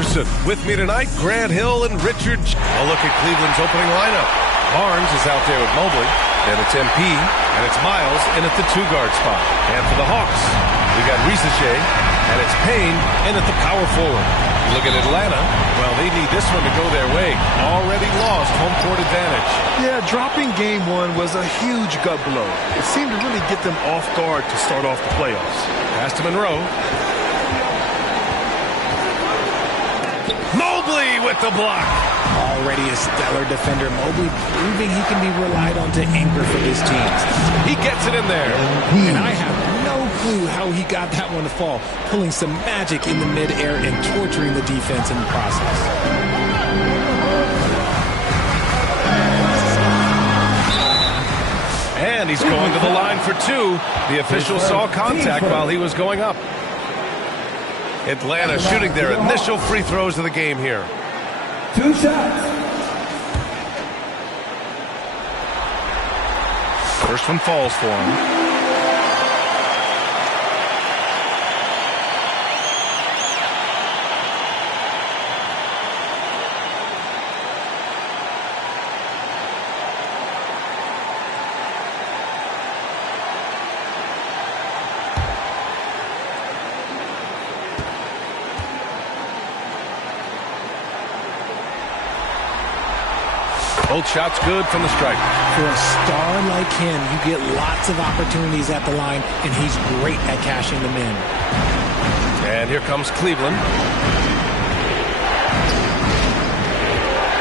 Ferguson. With me tonight, Grant Hill and Richard. A look at Cleveland's opening lineup. Barnes is out there with Mobley. Then it's MP, and it's Miles in at the 2-guard spot. And for the Hawks, we got Risache, and it's Payne in at the power forward. You look at Atlanta, well, they need this one to go their way. Already lost home court advantage. Yeah, dropping game one was a huge gut blow. It seemed to really get them off guard to start off the playoffs. Pass to Monroe. Mobley with the block. Already a stellar defender, Mobley proving he can be relied on to anchor for this team. He gets it in there. And I have no clue how he got that one to fall, pulling some magic in the midair and torturing the defense in the process. And he's going to the line for two. The official saw contact while he was going up. Atlanta shooting their initial free throws of the game here. 2 shots. First one falls for him. Both shots good from the stripe. For a star like him, you get lots of opportunities at the line, and he's great at cashing them in. And here comes Cleveland.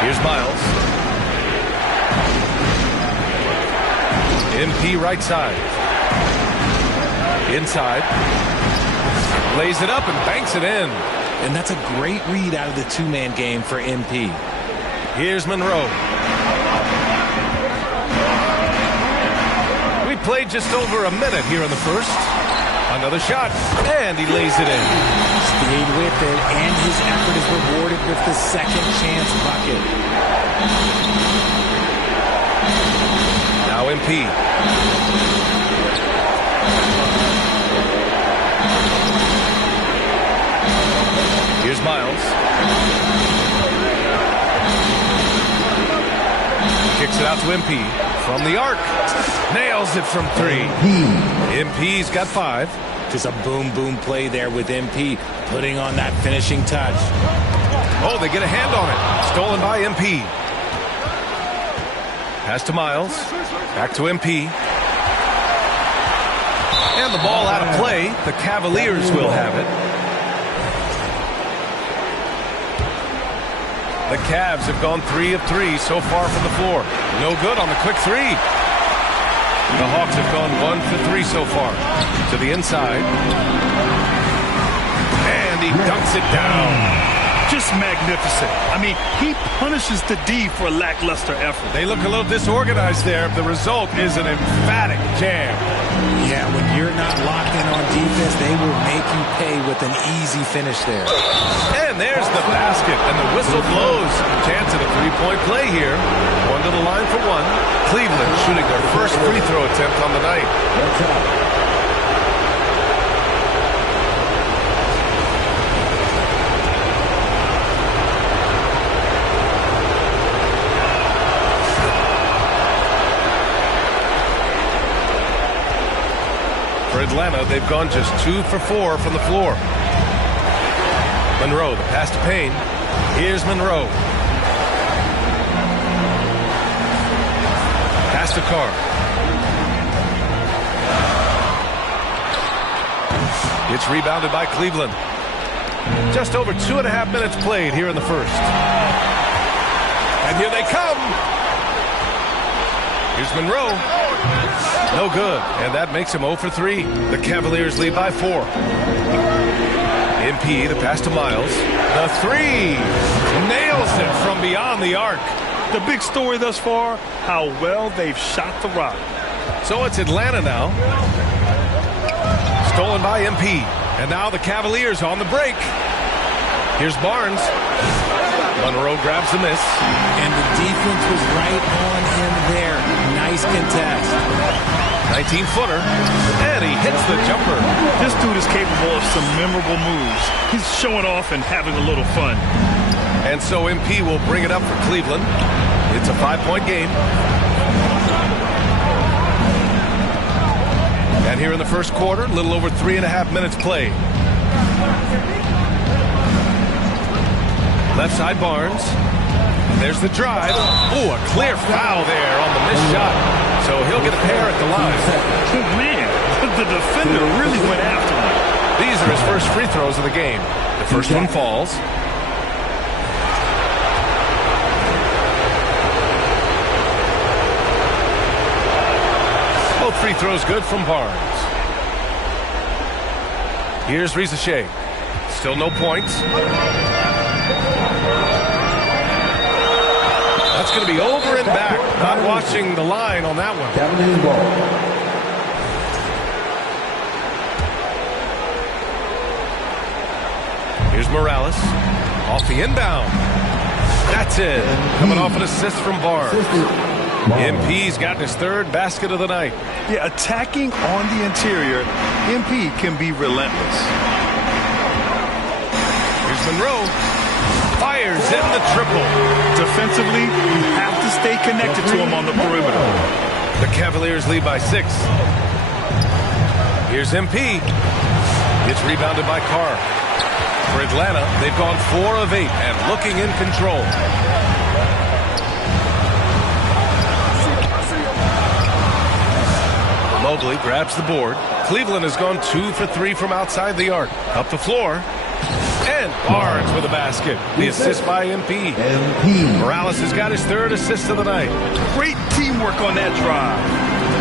Here's Miles. MP right side. Inside. Lays it up and banks it in. And that's a great read out of the two-man game for MP. Here's Monroe. We played just over a minute here in the first. Another shot, and he lays it in. Stayed with it, and his effort is rewarded with the second chance bucket. Now MP. Here's Miles. Kicks it out to MP from the arc. Nails it from three. MP's got 5. Just a boom-boom play there with MP, putting on that finishing touch. Oh, they get a hand on it. Stolen by MP. Pass to Miles. Back to MP. And the ball out of play. The Cavaliers will have it. The Cavs have gone 3 of 3 so far from the floor. No good on the quick 3. The Hawks have gone 1 for 3 so far. To the inside. And he dunks it down. Just magnificent. I mean, he punishes the D for a lackluster effort. They look a little disorganized there. The result is an emphatic jam. Yeah, when you're not locked in on defense, they will make you pay with an easy finish there. And there's the basket, and the whistle blows. Chance at a three-point play here. One to the line for one. Cleveland shooting their first free throw attempt on the night. For Atlanta, they've gone just 2 for 4 from the floor. Monroe, the pass to Payne. Here's Monroe. Pass to Carr. It's rebounded by Cleveland. Just over 2.5 minutes played here in the first. And here they come. Here's Monroe. No good, and that makes him 0 for 3. The Cavaliers lead by 4. MP, the pass to Miles. The 3. Nails it from beyond the arc. The big story thus far, how well they've shot the rock. So it's Atlanta now. Stolen by MP. And now the Cavaliers on the break. Here's Barnes. Monroe grabs the miss. And the defense was right on him there. Nice contest. 19-footer. And he hits the jumper. This dude is capable of some memorable moves. He's showing off and having a little fun. And so MP will bring it up for Cleveland. It's a 5-point game. And here in the first quarter, a little over 3.5 minutes played. Left side Barnes. There's the drive. Oh, a clear foul there on the missed shot. So he'll get a pair at the line. Oh, man, the defender really went after him. These are his first free throws of the game. The first one falls. Both free throws good from Barnes. Here's Rizachet. Still no points. That's going to be over and back. Not watching the line on that one. Here's Morales. Off the inbound. That's it. Coming off an assist from Barnes. MP's gotten his third basket of the night. Yeah, attacking on the interior, MP can be relentless. Here's Monroe. Fires in the triple. Defensively, you have to stay connected to him on the perimeter. The Cavaliers lead by 6. Here's MP. It's rebounded by Carr. For Atlanta, they've gone 4 of 8 and looking in control. Mobley grabs the board. Cleveland has gone 2 for 3 from outside the arc. Up the floor. And Barnes with a basket. The assist by MP. Morales has got his third assist of the night. Great teamwork on that drive.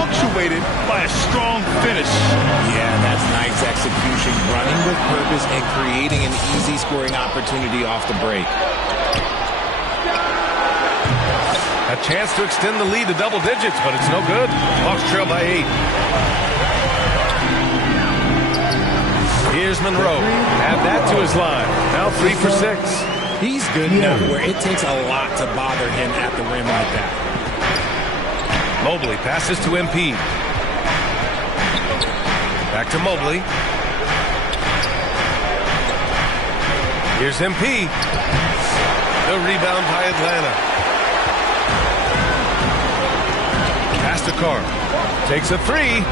Punctuated by a strong finish. Yeah, that's nice execution. Running with purpose and creating an easy scoring opportunity off the break. A chance to extend the lead to double digits, but it's no good. Hawks trail by 8. Here's Monroe. Add that to his line. Now 3 for 6. He's good enough where it takes a lot to bother him at the rim like that. Mobley passes to MP. Back to Mobley. Here's MP. The rebound by Atlanta. Pass to Carr. Takes a 3.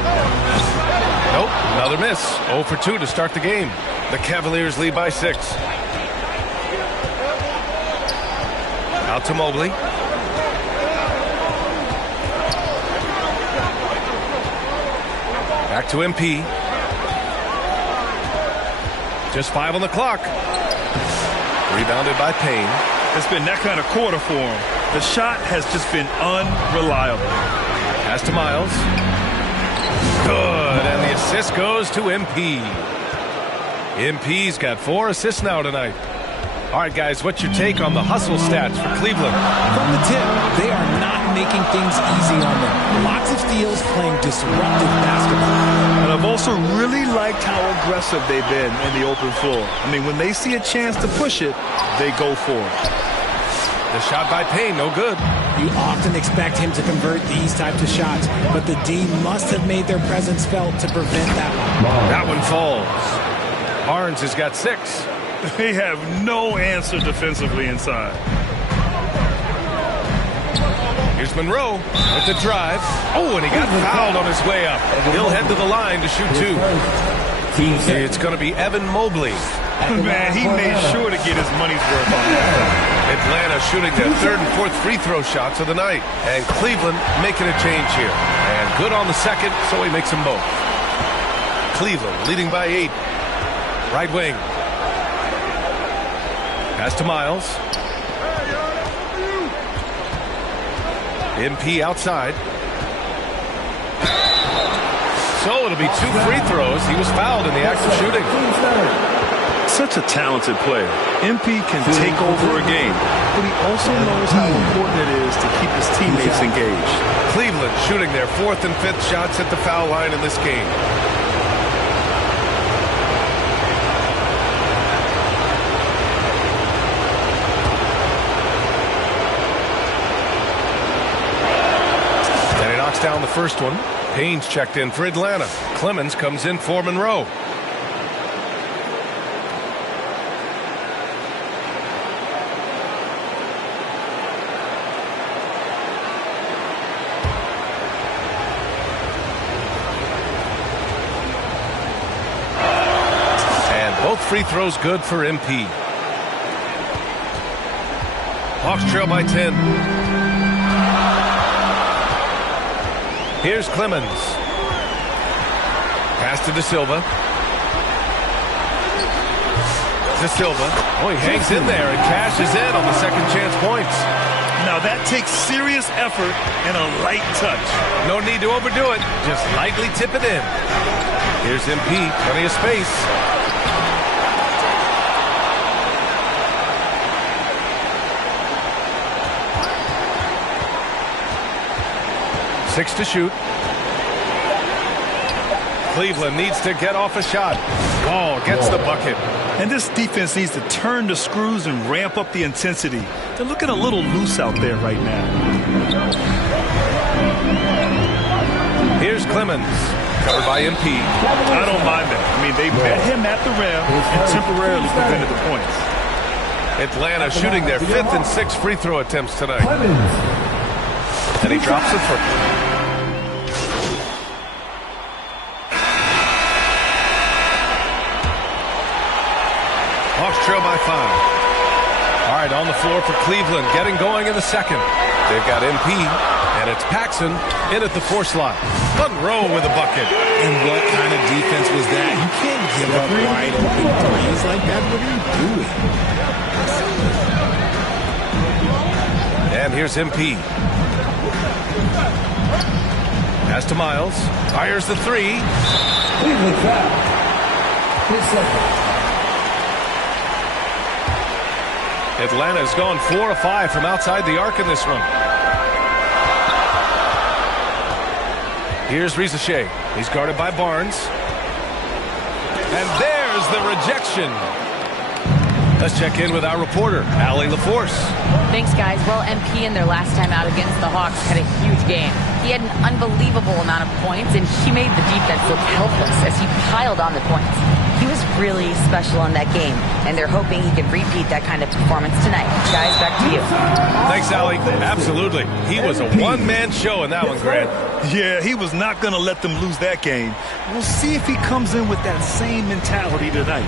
Nope, another miss. 0 for 2 to start the game. The Cavaliers lead by 6. Out to Mobley. Back to MP. Just 5 on the clock. Rebounded by Payne. It's been that kind of quarter for him. The shot has just been unreliable. Pass to Miles. Good, and the assist goes to MP. MP's got 4 assists now tonight. All right, guys, what's your take on the hustle stats for Cleveland? From the tip, they are not making things easy on them. Lots of steals, playing disruptive basketball. And I've also really liked how aggressive they've been in the open floor. I mean, when they see a chance to push it, they go for it. The shot by Payne, no good. You often expect him to convert these types of shots, but the D must have made their presence felt to prevent that one. That one falls. Barnes has got 6. They have no answer defensively inside. Here's Monroe with the drive. Oh, and he got fouled on his way up. He'll head to the line to shoot 2. It's going to be Evan Mobley. Man, he made sure to get his money's worth on that. Atlanta shooting their 3rd and 4th free throw shots of the night. And Cleveland making a change here. And good on the second, so he makes them both. Cleveland leading by 8. Right wing. Pass to Miles. MP outside. So it'll be 2 free throws. He was fouled in the act of shooting. Such a talented player. MP can take over a game, but he also knows how important it is to keep his teammates engaged. Cleveland shooting their 4th and 5th shots at the foul line in this game. knocks down the first one. Payne's checked in for Atlanta. Clemens comes in for Monroe. Both free throws good for MP. Hawks trail by 10. Here's Clemens. Pass to De Silva. De Silva. Oh, he hangs in there and cashes in on the second chance points. Now that takes serious effort and a light touch. No need to overdo it. Just lightly tip it in. Here's MP. Plenty of space. 6 to shoot. Cleveland needs to get off a shot. Ball gets the bucket. And this defense needs to turn the screws and ramp up the intensity. They're looking a little loose out there right now. Here's Clemens. Covered by MP. I don't mind that. I mean, they met him at the rim and temporarily prevented the points. Atlanta shooting their 5th and 6th free throw attempts tonight. And he drops it for... Hawks trail by 5. All right, on the floor for Cleveland, getting going in the second. They've got MP, and it's Paxson in at the 4 slot. Monroe with a bucket. And what kind of defense was that? You can't give up wide open threes like that. What are you doing? And here's MP. Pass to Miles. Fires the 3. Cleveland foul. 10 seconds. Atlanta's gone 4 of 5 from outside the arc in this one. Here's Rizachet. He's guarded by Barnes. And there's the rejection. Let's check in with our reporter, Allie LaForce. Thanks, guys. Well, MP in their last time out against the Hawks had a huge game. He had an unbelievable amount of points, and he made the defense look helpless as he piled on the points. He was really special in that game, and they're hoping he can repeat that kind of performance tonight. Guys, back to you. Thanks, Allie. Absolutely. He was a one-man show in that one, Grant. Yeah, he was not going to let them lose that game. We'll see if he comes in with that same mentality tonight.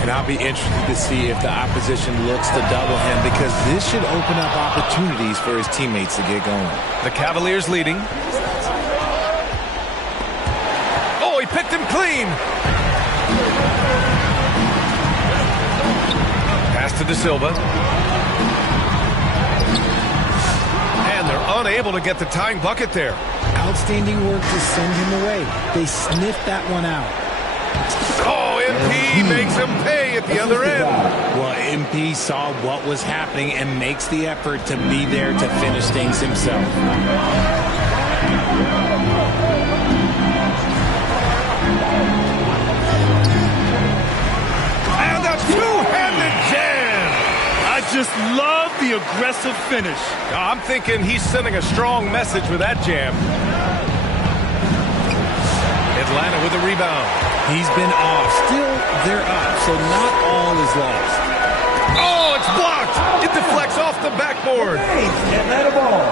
And I'll be interested to see if the opposition looks to double him, because this should open up opportunities for his teammates to get going. The Cavaliers leading. Oh, he picked him clean. Pass to De Silva. And they're unable to get the tying bucket there. Outstanding work to send him away. They sniffed that one out. Oh, MP makes him pay at the other end. Well, MP saw what was happening and makes the effort to be there to finish things himself. And a two-handed jam. I just love the aggressive finish. I'm thinking he's sending a strong message with that jam. Atlanta with a rebound. He's been off. Still, they're up, so not all is lost. Oh, it's blocked. It deflects off the backboard. Atlanta ball.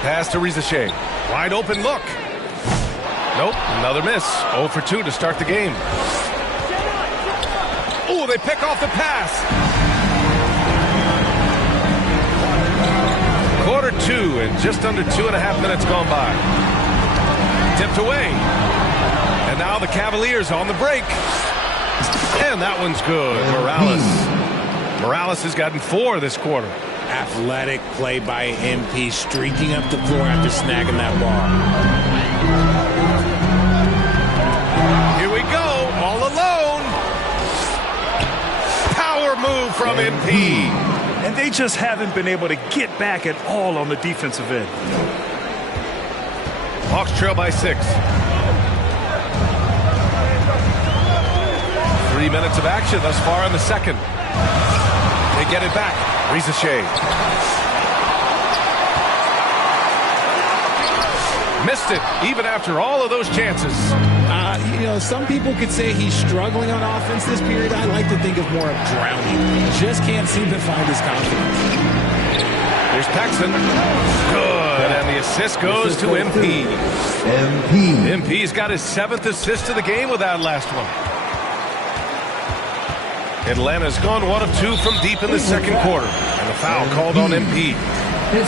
Pass to Rizachet. Wide open look. Nope, another miss. 0 for 2 to start the game. Oh, they pick off the pass. Quarter 2 and just under 2.5 minutes gone by. Tipped away. And now the Cavaliers on the break. And that one's good. Morales has gotten 4 this quarter. Athletic play by MP, streaking up the floor after snagging that ball. Here we go, all alone. Power move from MP. And they just haven't been able to get back at all on the defensive end. Hawks trail by 6. 3 minutes of action thus far in the second. They get it back. Ricochet. Missed it, even after all of those chances. Some people could say he's struggling on offense this period. I like to think of more of drowning. Just can't seem to find his confidence. Here's Paxton. Good, and the assist goes to MP. MP's got his 7th assist of the game with that last one. Atlanta's gone 1 of 2 from deep in the second quarter. And the foul called on MP.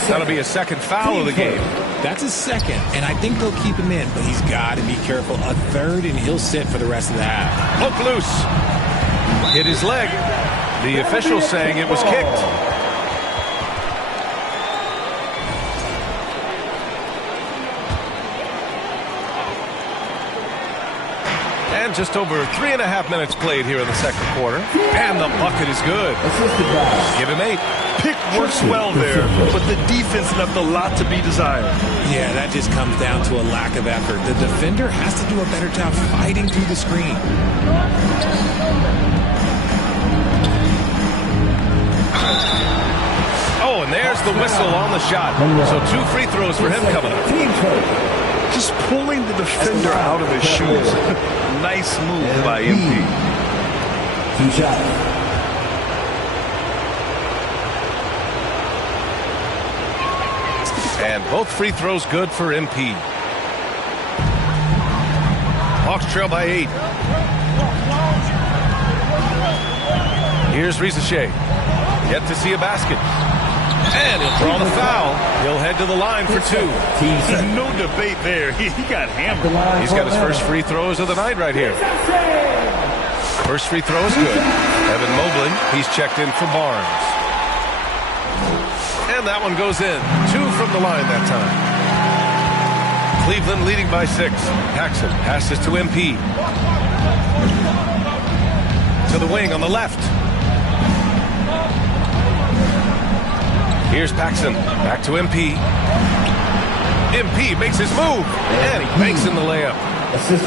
That'll be a second foul of the game. That's his second, and I think they'll keep him in, but he's got to be careful. A third, and he'll sit for the rest of the half. Hook loose. Hit his leg. The official saying it was kicked. And just over 3.5 minutes played here in the second quarter. And the bucket is good. Give him 8. Pick works well there, but the defense left a lot to be desired. Yeah, that just comes down to a lack of effort. The defender has to do a better job fighting through the screen. Oh, and there's the whistle on the shot. So 2 free throws for him coming up. Just pulling the defender out of his shoes. Nice move by MP. 2 shots. And both free throws good for MP. Hawks trail by 8. Here's Ricochet. Yet to see a basket. And he'll draw the foul. He'll head to the line for 2. There's no debate there. He got hammered. He's got his first free throws of the night right here. First free throw is good. Evan Mobley, he's checked in for Barnes. And that one goes in. 2 from the line that time. Cleveland leading by 6. Paxson passes to MP. To the wing on the left. Here's Paxson. Back to MP. MP makes his move. And he banks in the layup.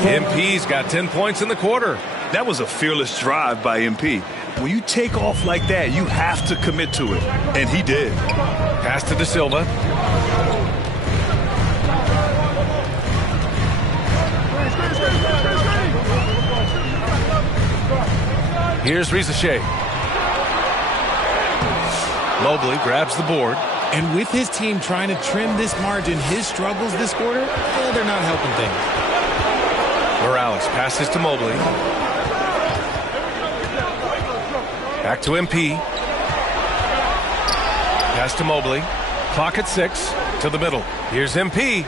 MP's got 10 points in the quarter. That was a fearless drive by MP. When you take off like that, you have to commit to it. And he did. Pass to De Silva. Here's Ricochet. Mobley grabs the board. And with his team trying to trim this margin, his struggles this quarter, they're not helping things. Morales passes to Mobley. Back to MP. Pass to Mobley. Clock at 6. To the middle. Here's MP.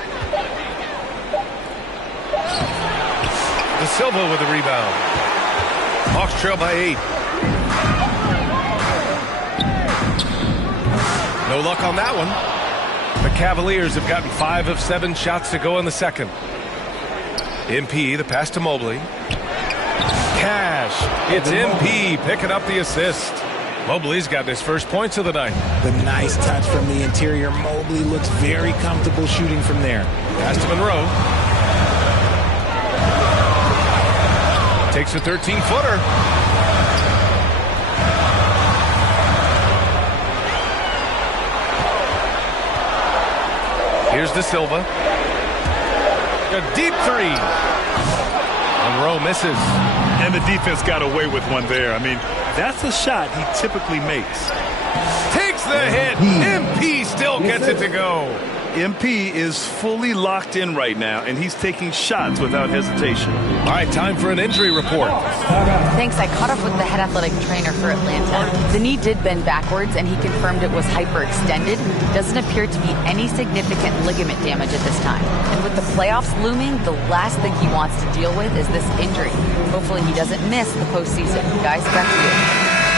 De Silva with the rebound. Hawks trail by 8. No luck on that one. The Cavaliers have gotten 5 of 7 shots to go in the second. MP, the pass to Mobley. Cash. It's MP picking up the assist. Mobley's got his first points of the night. The nice touch from the interior. Mobley looks very comfortable shooting from there. Pass to Monroe. Takes a 13-footer. Here's De Silva. A deep 3. Monroe misses. And the defense got away with one there. I mean, that's a shot he typically makes. Takes the hit. MP still gets it to go. MP is fully locked in right now, and he's taking shots without hesitation. All right, time for an injury report. Thanks. I caught up with the head athletic trainer for Atlanta. The knee did bend backwards, and he confirmed it was hyperextended. Doesn't appear to be any significant ligament damage at this time. And with the playoffs looming, the last thing he wants to deal with is this injury. Hopefully he doesn't miss the postseason. Guys, back to you.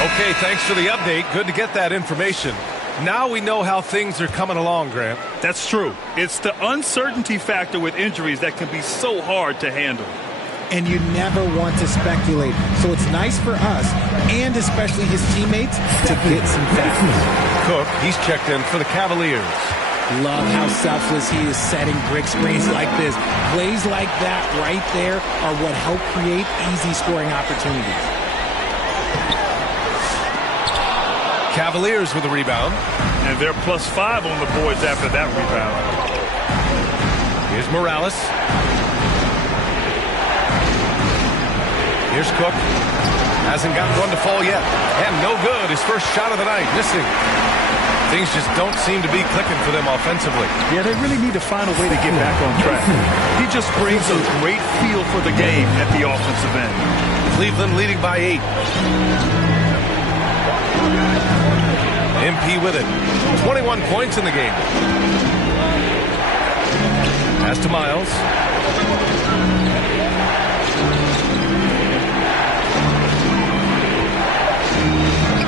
Okay, thanks for the update. Good to get that information. Now we know how things are coming along, Grant. That's true. It's the uncertainty factor with injuries that can be so hard to handle. And you never want to speculate. So it's nice for us, and especially his teammates, to get some facts. Cook, he's checked in for the Cavaliers. Love how selfless he is setting brick screens like this. Plays like that right there are what help create easy scoring opportunities. Cavaliers with a rebound. And they're +5 on the boards after that rebound. Here's Morales. Here's Cook. Hasn't gotten one to fall yet. And no good. His first shot of the night. Missing. Things just don't seem to be clicking for them offensively. Yeah, they really need to find a way to get back on track. He just brings a great feel for the game at the offensive end. Cleveland leading by 8. MP with it. 21 points in the game. Pass to Miles.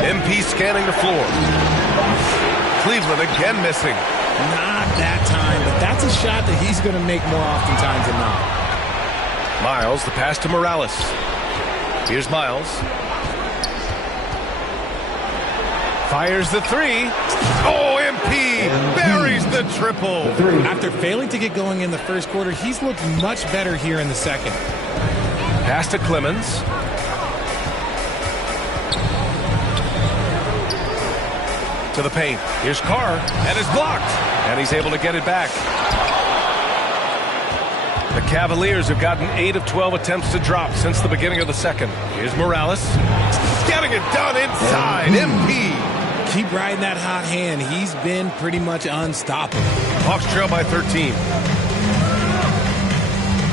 MP scanning the floor. Cleveland again missing. Not that time, but that's a shot that he's going to make more oftentimes than not. Miles, the pass to Morales. Here's Miles. Fires the 3. Oh, MP buries the triple. After failing to get going in the first quarter, he's looked much better here in the second. Pass to Clemens. To the paint. Here's Carr, and it's blocked. And he's able to get it back. The Cavaliers have gotten 8 of 12 attempts to drop since the beginning of the second. Here's Morales. Getting it done inside. MP. Keep riding that hot hand. He's been pretty much unstoppable. Hawks trail by 13.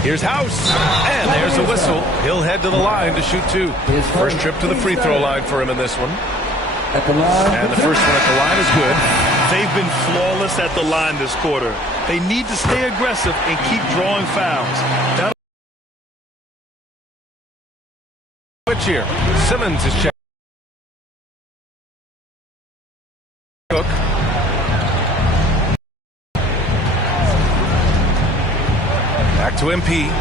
Here's House. And there's a whistle. He'll head to the line to shoot 2. First trip to the free throw line for him in this one. And the first one at the line is good. They've been flawless at the line this quarter. They need to stay aggressive and keep drawing fouls. Switch here. Simmons is checked. Cook. Back to MP.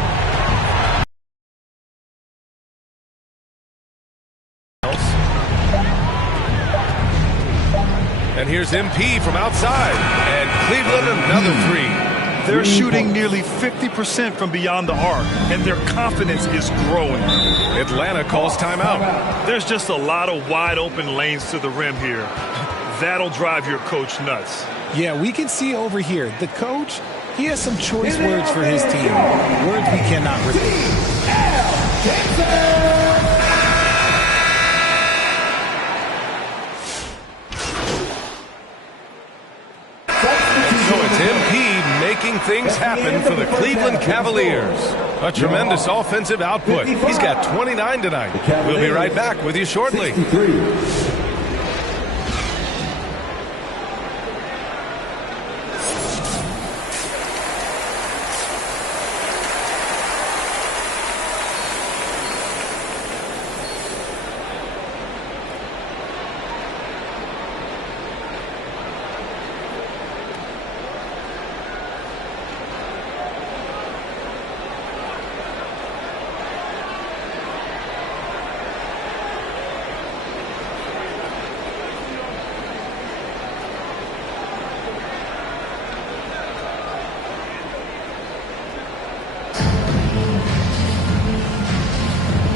And here's MP from outside. And Cleveland another 3. They're shooting nearly 50% from beyond the arc, and their confidence is growing. Atlanta calls timeout. There's just a lot of wide open lanes to the rim here. That'll drive your coach nuts. Yeah, we can see over here. The coach, he has some choice words for his team. Words we cannot repeat. Making things happen for the Cleveland Cavaliers. A tremendous offensive output. He's got 29 tonight. We'll be right back with you shortly.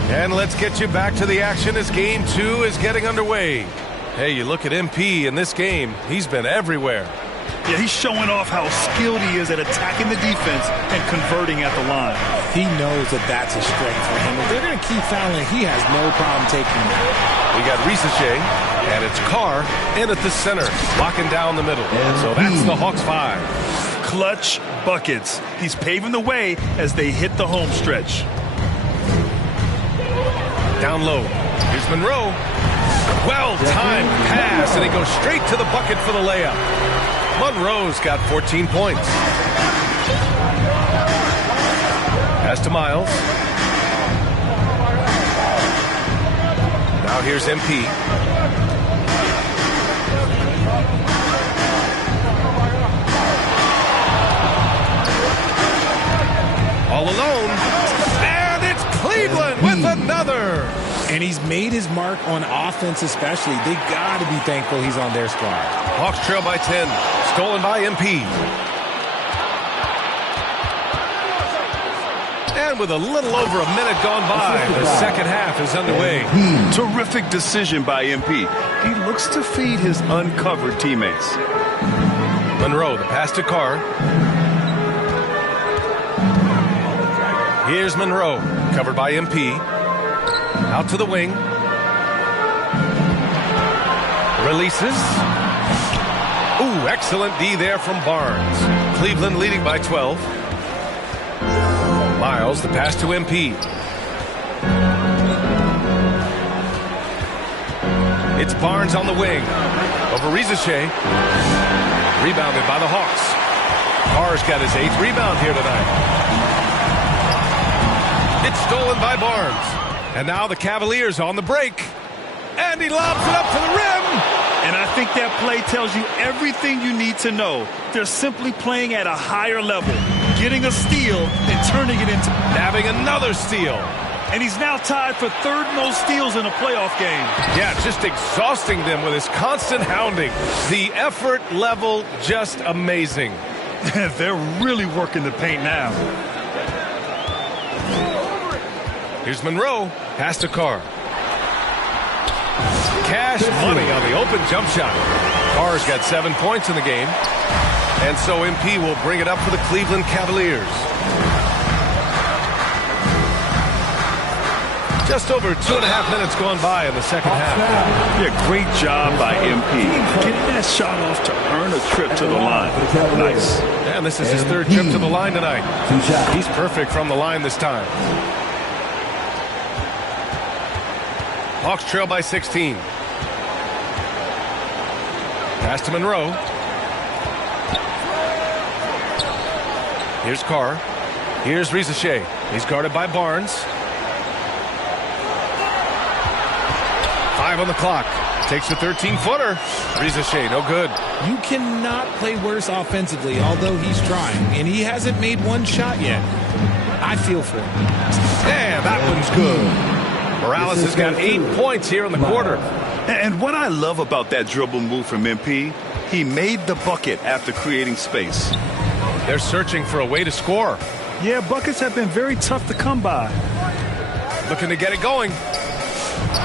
And let's get you back to the action as Game 2 is getting underway. Hey, you look at MP in this game, he's been everywhere. Yeah, he's showing off how skilled he is at attacking the defense and converting at the line. He knows that that's a strength for him. If they're going to keep fouling, he has no problem taking that. We got Risachet, and it's Carr in at the center, locking down the middle. So that's the Hawks 5. Clutch buckets. He's paving the way as they hit the home stretch. Down low. Here's Monroe. Well-timed pass, and he goes straight to the bucket for the layup. Monroe's got 14 points. Pass to Miles. Now here's MP. All alone. And it's Cleveland with another. And he's made his mark on offense especially. They got to be thankful he's on their squad. Hawks trail by 10. Stolen by MP. And with a little over a minute gone by, the second half is underway. Terrific decision by MP. He looks to feed his uncovered teammates. Monroe, the pass to Carr. Here's Monroe, covered by MP. Out to the wing. Releases. Ooh, excellent D there from Barnes. Cleveland leading by 12. Miles, the pass to MP. It's Barnes on the wing. Over Rizachet. Rebounded by the Hawks. Carr's got his 8th rebound here tonight. It's stolen by Barnes. And now the Cavaliers on the break. And he lobs it up to the rim. And I think that play tells you everything you need to know. They're simply playing at a higher level, getting a steal and turning it into having another steal. And he's now tied for 3rd most steals in a playoff game. Yeah, just exhausting them with his constant hounding. The effort level just amazing. They're really working the paint now. Here's Monroe. Pass to Carr. Cash money on the open jump shot. Carr's got 7 points in the game. And so MP will bring it up for the Cleveland Cavaliers. Just over 2.5 minutes gone by in the second half. Yeah, great job by MP. Getting that shot off to earn a trip to the line. Nice. And this is his 3rd trip to the line tonight. He's perfect from the line this time. Hawks trail by 16. Pass to Monroe. Here's Carr. Here's Rizachet. He's guarded by Barnes. 5 on the clock. Takes the 13-footer. Rizachet, no good. You cannot play worse offensively, although he's trying. And he hasn't made one shot yet. I feel for him. Damn, that one's good. Morales has got 8 points here in the quarter. And what I love about that dribble move from MP, he made the bucket after creating space. They're searching for a way to score. Yeah, buckets have been very tough to come by. Looking to get it going.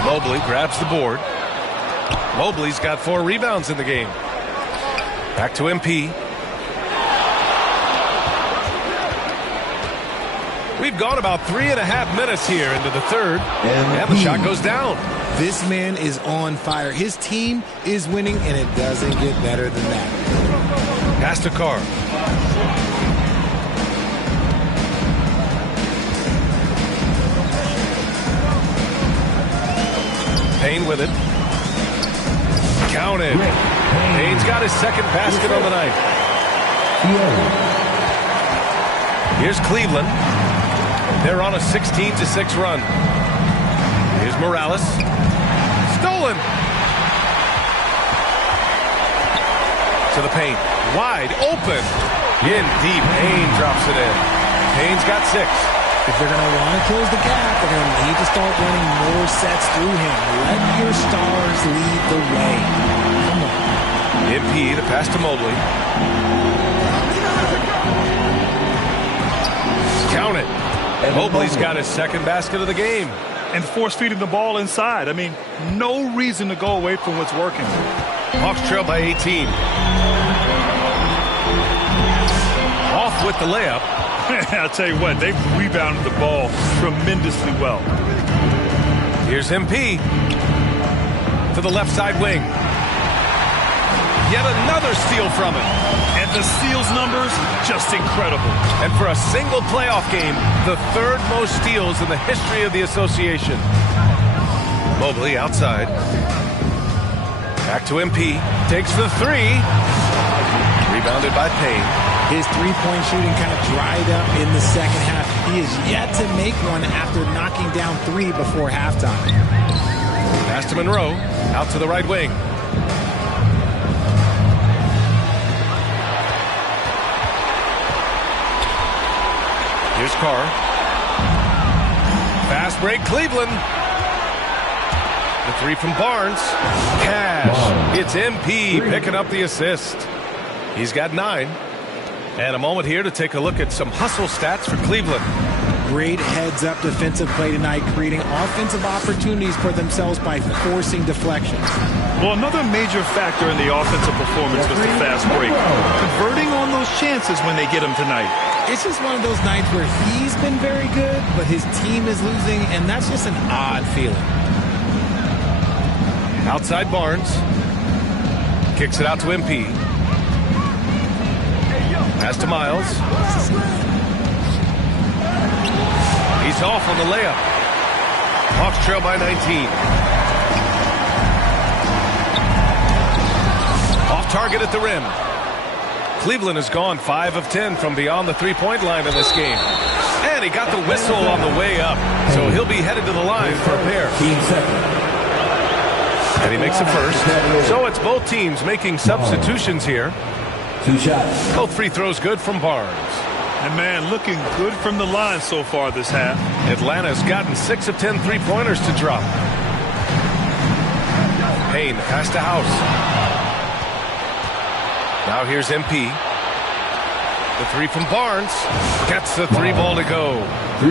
Mobley grabs the board. Mobley's got 4 rebounds in the game. Back to MP. We've gone about 3.5 minutes here into the 3rd, and the shot goes down. This man is on fire. His team is winning, and it doesn't get better than that. Pass to Carr. Payne with it. Counted. Payne's got his 2nd basket on the night. Here's Cleveland. They're on a 16-6 run. Here's Morales. Stolen. To the paint. Wide open. In deep. Payne drops it in. Payne's got 6. If they're going to want to close the gap, they're going to need to start running more sets through him. Let your stars lead the way. Come on. MP, the pass to Mobley. Count it. Mobley's got his 2nd basket of the game. And force feeding the ball inside. I mean, no reason to go away from what's working. Hawks trail by 18. Off with the layup. I'll tell you what, they've rebounded the ball tremendously well. Here's MP to the left side wing. Yet another steal from him. And the steals numbers, just incredible. And for a single playoff game, the 3rd most steals in the history of the association. Mobley outside. Back to MP. Takes the 3. Rebounded by Payne. His three-point shooting kind of dried up in the second half. He is yet to make one after knocking down 3 before halftime. Pass to Monroe. Out to the right wing. Here's Carr. Fast break, Cleveland. The 3 from Barnes. Cash. It's MP picking up the assist. He's got 9. And a moment here to take a look at some hustle stats for Cleveland. great heads-up defensive play tonight, creating offensive opportunities for themselves by forcing deflections. Well, another major factor in the offensive performance was the fast break. Converting on those chances when they get them tonight. It's just one of those nights where he's been very good, but his team is losing, and that's just an odd feeling. Outside Barnes. Kicks it out to MP. Pass to Miles. He's off on the layup. Hawks trail by 19. Off target at the rim. Cleveland has gone 5 of 10 from beyond the three-point line in this game. And he got the whistle on the way up. So he'll be headed to the line for a pair. And he makes the first. So it's both teams making substitutions here. 2 shots. Both free throws good from Barnes. And, man, looking good from the line so far this half. Atlanta's gotten 6 of 10 three-pointers to drop. Payne, pass to House. Now here's MP. The three from Barnes. Gets the 3 ball to go.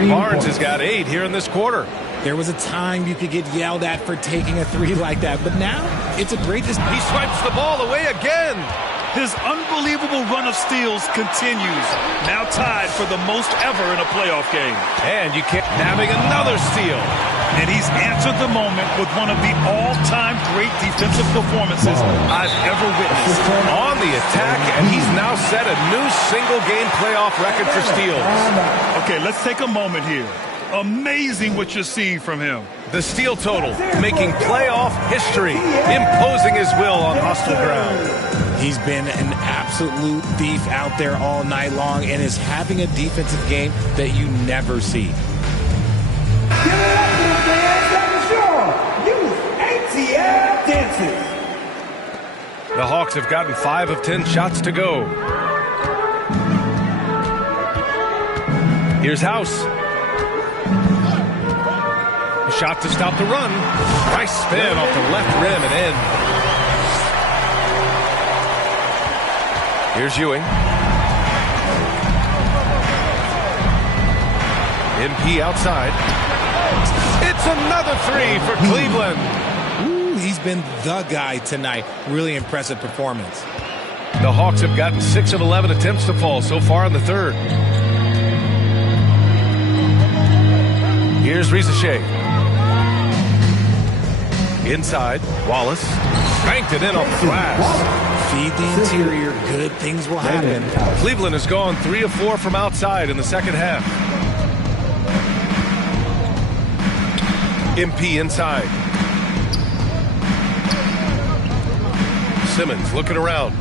Barnes has got 8 here in this quarter. There was a time you could get yelled at for taking a 3 like that, but now it's a great... He swipes the ball away again. His unbelievable run of steals continues. Now tied for the most ever in a playoff game. And you can't nabbing another steal. And he's answered the moment with one of the all-time great defensive performances I've ever witnessed. On the attack, and he's now set a new single-game playoff record for steals. Okay, let's take a moment here. Amazing what you're seeing from him. The steal total, making playoff history, imposing his will on hostile ground. He's been an absolute thief out there all night long and is having a defensive game that you never see. Give it up to the fans that are sure. Use ATL dances. The Hawks have gotten 5 of 10 shots to go. Here's House. A shot to stop the run. Nice spin off the left rim and in. Here's Ewing. MP outside. It's another 3 for Cleveland. Ooh, he's been the guy tonight. Really impressive performance. The Hawks have gotten 6 of 11 attempts to fall so far in the third. Here's Rizachet. Inside, Wallace. Banked it in off the glass. Feed the interior, good things will happen. Cleveland has gone 3 of 4 from outside in the second half. MP inside. Simmons looking around.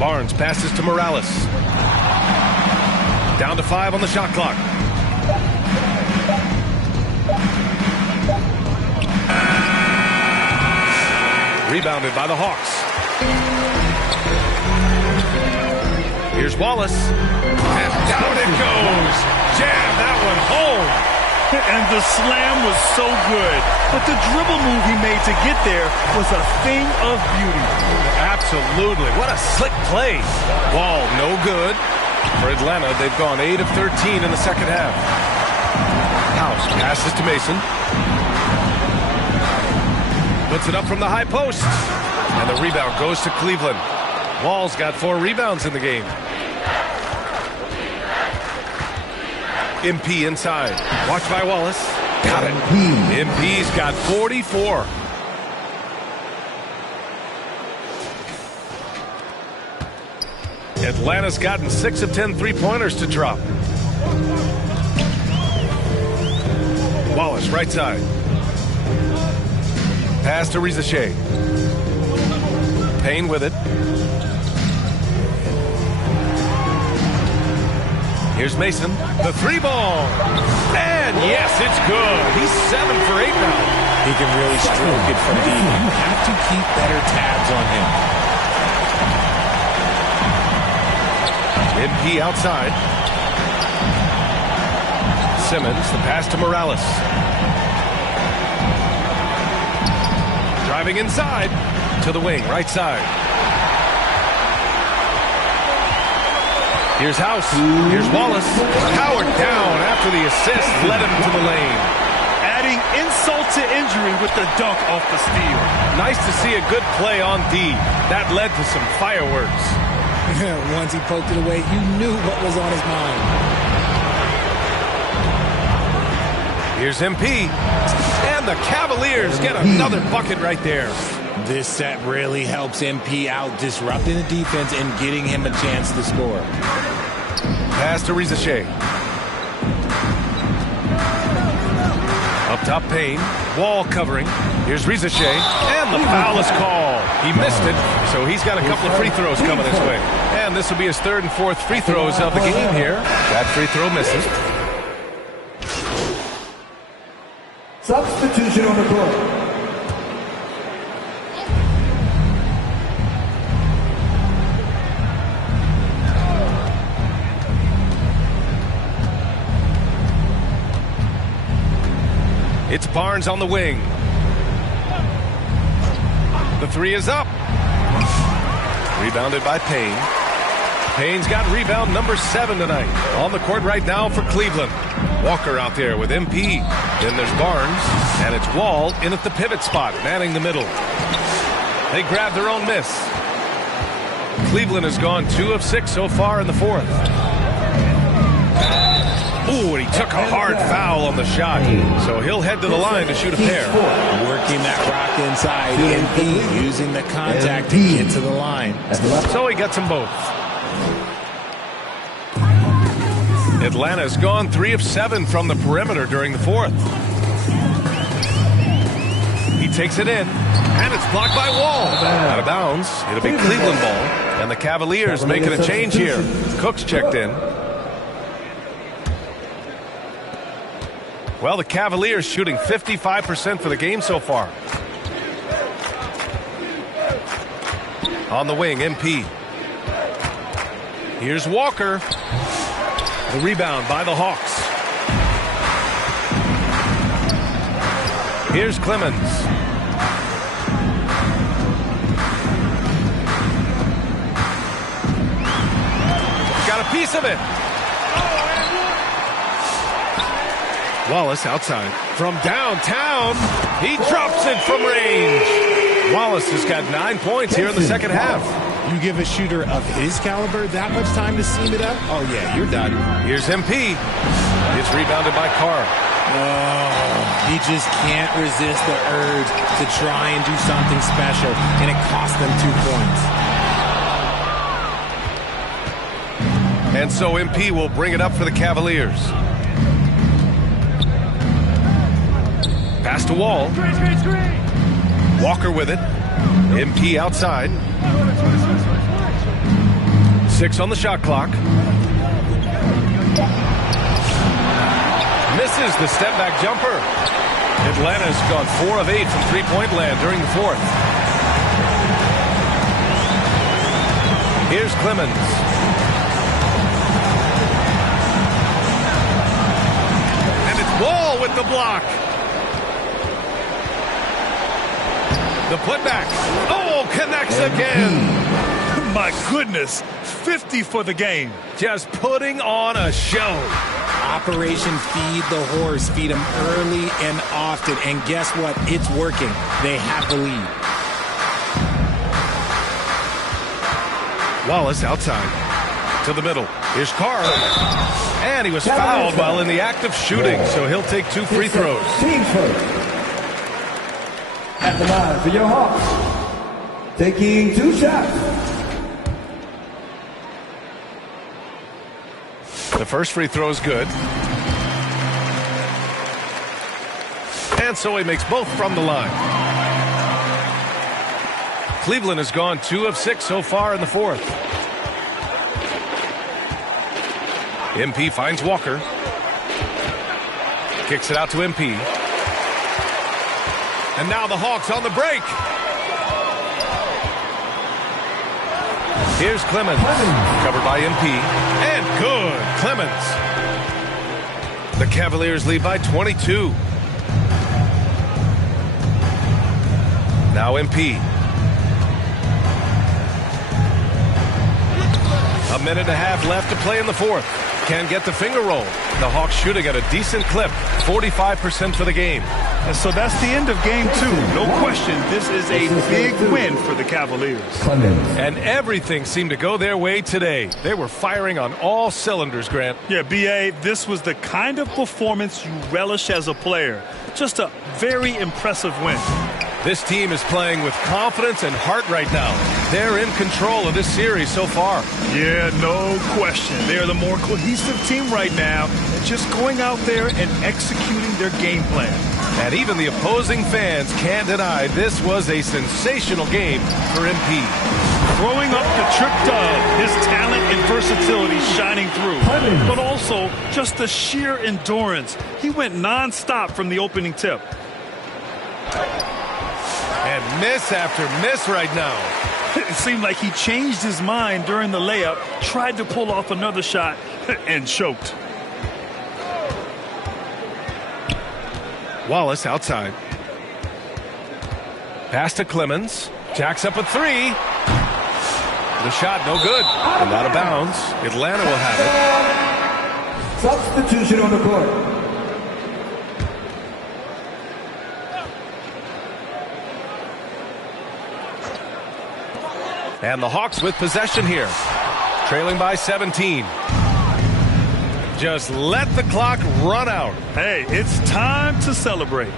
Barnes passes to Morales. Down to 5 on the shot clock. Rebounded by the Hawks. Here's Wallace. And down it goes. Jam that one home. And the slam was so good. But the dribble move he made to get there was a thing of beauty. Absolutely. What a slick play. Wall no good. For Atlanta, they've gone 8 of 13 in the second half. House passes to Mason. Puts it up from the high post. And the rebound goes to Cleveland. Wall's got 4 rebounds in the game. MP inside. Watched by Wallace. Got it. MP's got 44. Atlanta's gotten 6 of 10 three-pointers to drop. Wallace, right side. Pass to Rizachet. Payne with it. Here's Mason. The 3 ball. And yes, it's good. He's 7 for 8 now. He can really stroke it from deep. You have to keep better tabs on him. MP outside. Simmons, the pass to Morales. Driving inside to the wing, right side. Here's House. Here's Wallace. Powered down after the assist led him to the lane. Adding insult to injury with the dunk off the steal. Nice to see a good play on D. That led to some fireworks. Once he poked it away, you knew what was on his mind. Here's MP. And the Cavaliers get another bucket right there. This set really helps MP out, disrupting the defense and getting him a chance to score. Pass to Rizachet. Up top, Payne. Wall covering. Here's Rizachet. And the foul is called. He missed it, so he's got a couple of free throws coming his way. And this will be his third and fourth free throws of the game here. That free throw misses. Substitution on the court. It's Barnes on the wing. The three is up. Rebounded by Payne. Payne's got rebound number 7 tonight. On the court right now for Cleveland. Walker out there with MP. Then there's Barnes. And it's Wall in at the pivot spot, manning the middle. They grab their own miss. Cleveland has gone 2 of 6 so far in the fourth. Ooh, and he took a hard foul on the shot. So he'll head to the line to shoot a pair. Working that rock inside, MP using the contact to get to the line. So he gets them both. Atlanta's gone 3 of 7 from the perimeter during the fourth. He takes it in, and it's blocked by Wall. Out of bounds. It'll be Cleveland ball. And the Cavaliers making a change here. Cook's checked in. Well, the Cavaliers shooting 55% for the game so far. On the wing, MP. Here's Walker. The rebound by the Hawks. Here's Clemens. Got a piece of it. Wallace outside. From downtown, he drops it from range. Wallace has got 9 points here in the second half. You give a shooter of his caliber that much time to seam it up? Oh, yeah, you're done. Here's MP. It's rebounded by Carr. Oh, he just can't resist the urge to try and do something special, and it cost them 2 points. And so MP will bring it up for the Cavaliers. Pass to Wall. Walker with it. MP outside. 6 on the shot clock. Misses the step back jumper. Atlanta's gone 4 of 8 from three-point land during the fourth. Here's Clemens. And it's Wall with the block. The putback. Oh, connects again. My goodness, 50 for the game. Just putting on a show. Operation Feed the Horse. Feed him early and often. And guess what? It's working. They have the lead. Wallace outside. To the middle. Here's Carr. And he was fouled while in the act of shooting, so he'll take 2 free throws. Team first. At the line for your Hawks. Taking 2 shots. The first free throw is good. And so he makes both from the line. Cleveland has gone 2 of 6 so far in the fourth. MP finds Walker. Kicks it out to MP. And now the Hawks on the break. Here's Clemens. Covered by MP. And good. Clemens. The Cavaliers lead by 22. Now MP. A minute and a half left to play in the fourth. Can't get the finger roll. The Hawks shooting at a decent clip, 45% for the game. And so that's the end of game 2. No question, this is a big win for the Cavaliers. And everything seemed to go their way today. They were firing on all cylinders, Grant. Yeah, B.A., this was the kind of performance you relish as a player. Just a very impressive win. This team is playing with confidence and heart right now. They're in control of this series so far. Yeah, no question. They're the more cohesive team right now, just going out there and executing their game plan. And even the opposing fans can't deny this was a sensational game for MP. Throwing up the trip dub, his talent and versatility shining through, but also just the sheer endurance. He went nonstop from the opening tip. And miss after miss right now. It seemed like he changed his mind during the layup, tried to pull off another shot, and choked. Wallace outside. Pass to Clemens. Jacks up a three. The shot no good. And out of bounds. Atlanta will have it. Substitution on the court. And the Hawks with possession here. Trailing by 17. Just let the clock run out. Hey, it's time to celebrate.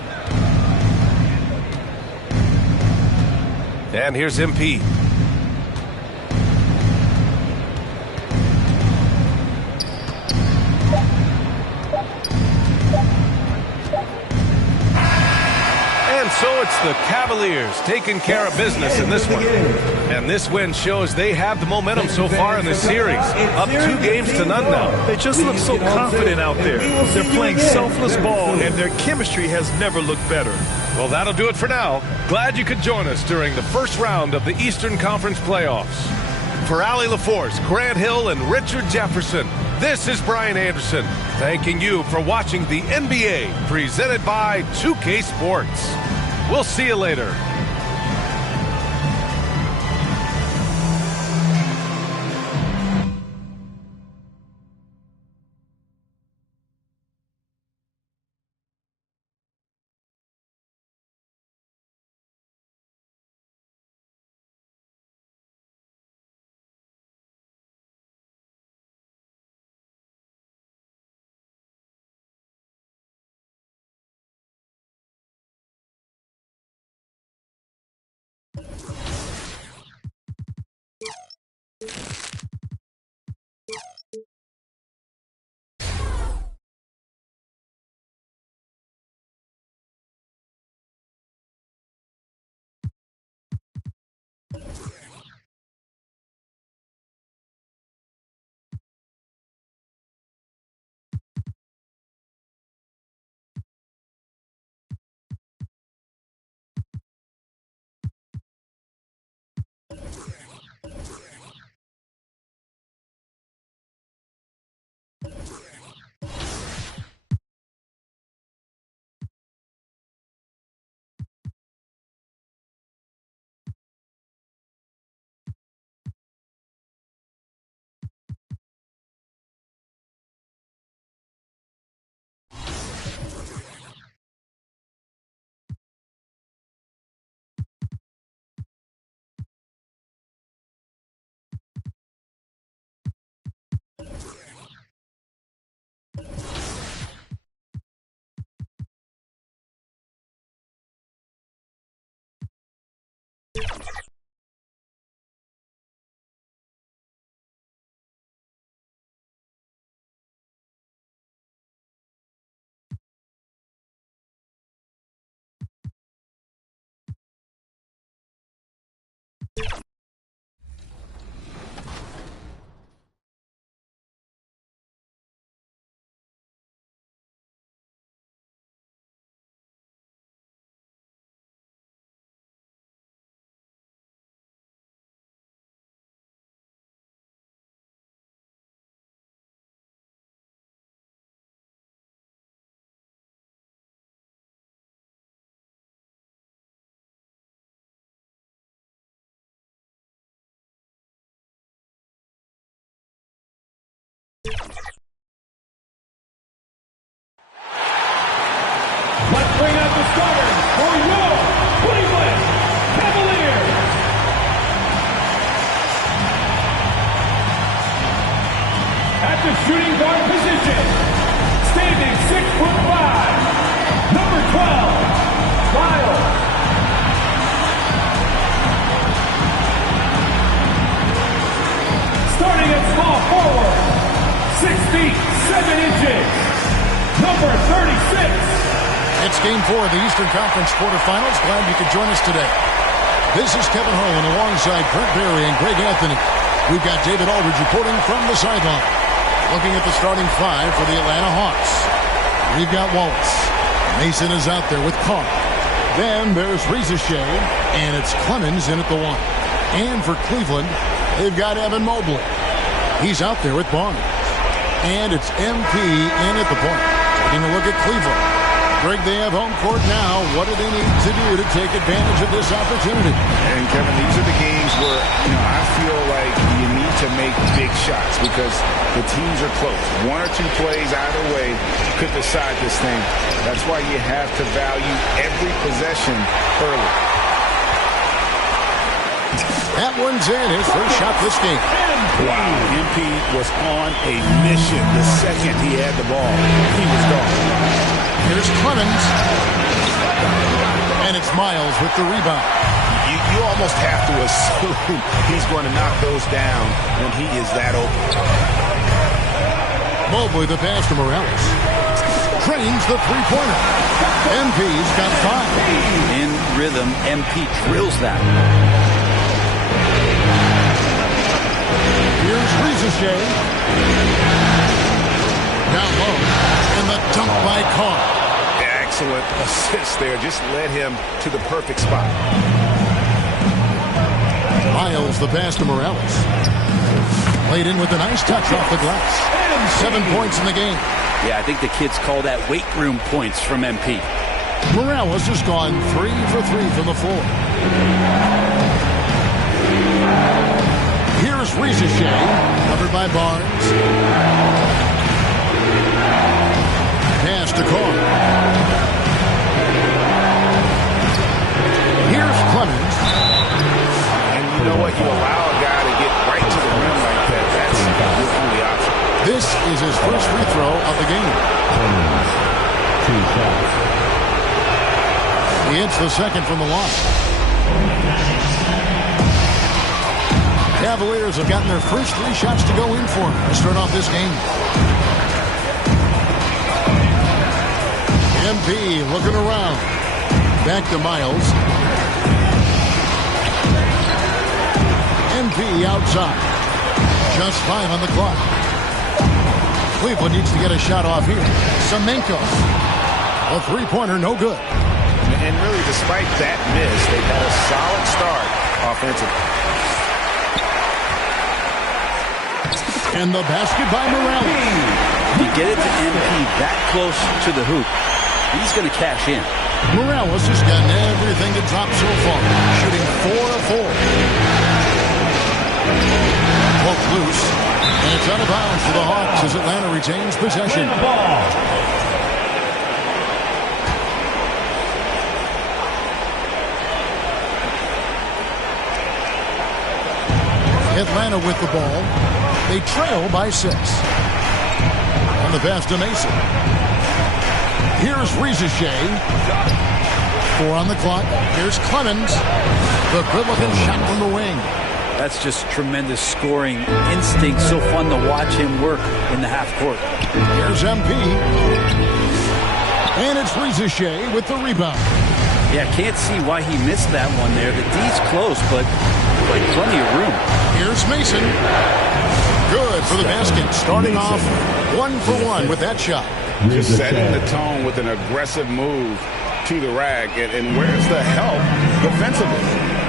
And here's MP. And so it's the Cavaliers taking care of business in this one. And this win shows they have the momentum so far in this series. Up 2 games to none now. They just look so confident out there. They're playing selfless ball, and their chemistry has never looked better. Well, that'll do it for now. Glad you could join us during the first round of the Eastern Conference playoffs. For Allie LaForce, Grant Hill, and Richard Jefferson, this is Brian Anderson, thanking you for watching the NBA presented by 2K Sports. We'll see you later. shooting guard position, standing 6'5", number 12, Miles. Starting at small forward, 6 feet 7 inches, number 36. It's Game 4 of the Eastern Conference quarterfinals. Glad you could join us today. This is Kevin Harlan alongside Brent Barry and Greg Anthony. We've got David Aldridge reporting from the sideline. Looking at the starting five for the Atlanta Hawks. We've got Wallace. Mason is out there with Carr. Then there's Rizachet, and it's Clemens in at the 1. And for Cleveland, they've got Evan Mobley. He's out there with Barnes. And it's MP in at the point. Taking a look at Cleveland. Greg, they have home court now. What do they need to do to take advantage of this opportunity? And Kevin, these are the games where, I feel like you need to make big shots because the teams are close. 1 or 2 plays either way could decide this thing. That's why you have to value every possession early. That one's in. His first shot this game. Wow, MP was on a mission the second he had the ball. He was gone. Here's Clemens. And it's Miles with the rebound. You almost have to assume he's going to knock those down when he is that open. Mobley the pass to Morales. Trains the three-pointer. MP's got 5. In rhythm, MP drills that. Here's Rizachet. Down low. And the dunk by Carr. Excellent assist there. Just led him to the perfect spot. Miles the pass to Morales. Played in with a nice touch off the glass. 7 points in the game. Yeah, I think the kids call that weight room points from MP. Morales has gone 3 for 3 from the floor. Here's Rizachet, covered by Barnes. Pass to Carr. Here's Clemens. And you know what? You allow a guy to get right to the rim like that. That's your only option. This is his first free throw of the game. He hits the second from the line. Cavaliers have gotten their first 3 shots to go in for him to start off this game. MP looking around. Back to Miles. MP outside. Just 5 on the clock. Cleveland needs to get a shot off here. Semenko. A three-pointer, no good. And really, despite that miss, they've had a solid start offensively. And the basket by Morales. You get it to MP that close to the hoop, he's going to cash in. Morales has gotten everything to drop so far, shooting 4 of 4. Poked loose, and it's out of bounds for the Hawks as Atlanta retains possession. Atlanta with the ball. They trail by 6. On the pass to Mason. Here's Rizachet. 4 on the clock. Here's Clemens. The good-looking shot from the wing. That's just tremendous scoring instinct. So fun to watch him work in the half court. Here's MP. And it's Rizachet with the rebound. Yeah, can't see why he missed that one there. The D's close, but like plenty of room. Here's Mason. Good for the basket. Starting off 1 for 1 with that shot. Just setting the tone with an aggressive move to the rack. And where's the help defensively?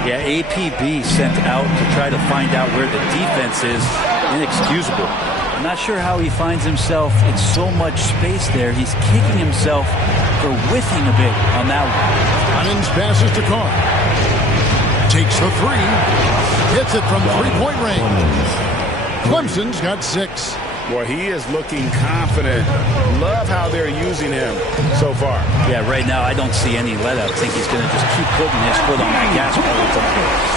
Yeah, APB sent out to try to find out where the defense is. Inexcusable. I'm not sure how he finds himself in so much space there. He's kicking himself for whiffing a bit on that one. Clemens passes to Carr. Takes the 3. Hits it from 3-point range. Clemson's got 6. Well, he is looking confident. Love how they're using him so far. Yeah, right now I don't see any let up. I think he's going to just keep putting his foot on that gas all the time.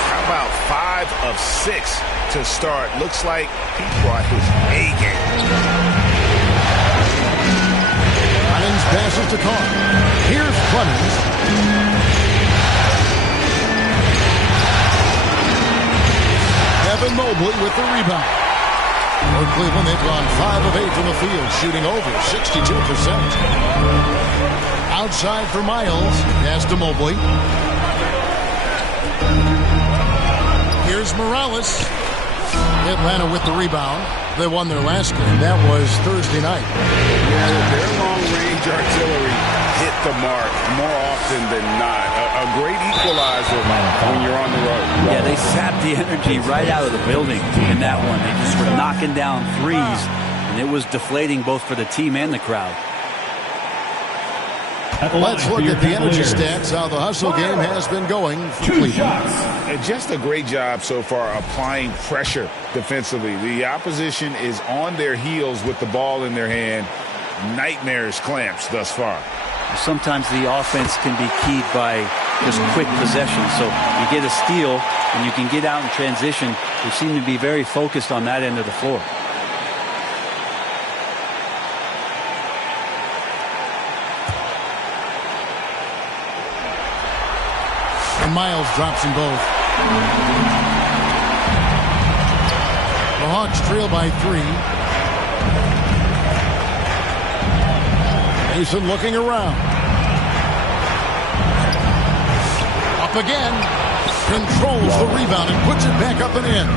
How about 5 of 6 to start? Looks like he brought his A game. to Carr. Here's Clemens. Evan Mobley with the rebound. For Cleveland, they've gone 5 of 8 from the field, shooting over 62%. Outside for Miles. Pass to Mobley. Here's Morales. Atlanta with the rebound. They won their last game. That was Thursday night. Yeah, their long-range artillery hit the mark more often than not. A great equalizer when you're on the road. Yeah, they sapped the energy right out of the building in that one. They just were knocking down threes, and it was deflating both for the team and the crowd. Let's look at the energy stats, how the hustle game has been going for Cleveland. Just a great job so far applying pressure defensively. The opposition is on their heels with the ball in their hand. Nightmares clamps thus far. Sometimes the offense can be keyed by just quick possession. So you get a steal and you can get out in transition. They seem to be very focused on that end of the floor. And Miles drops them both. The Hawks trail by 3. Mason looking around. Up again. Controls the rebound and puts it back up and in.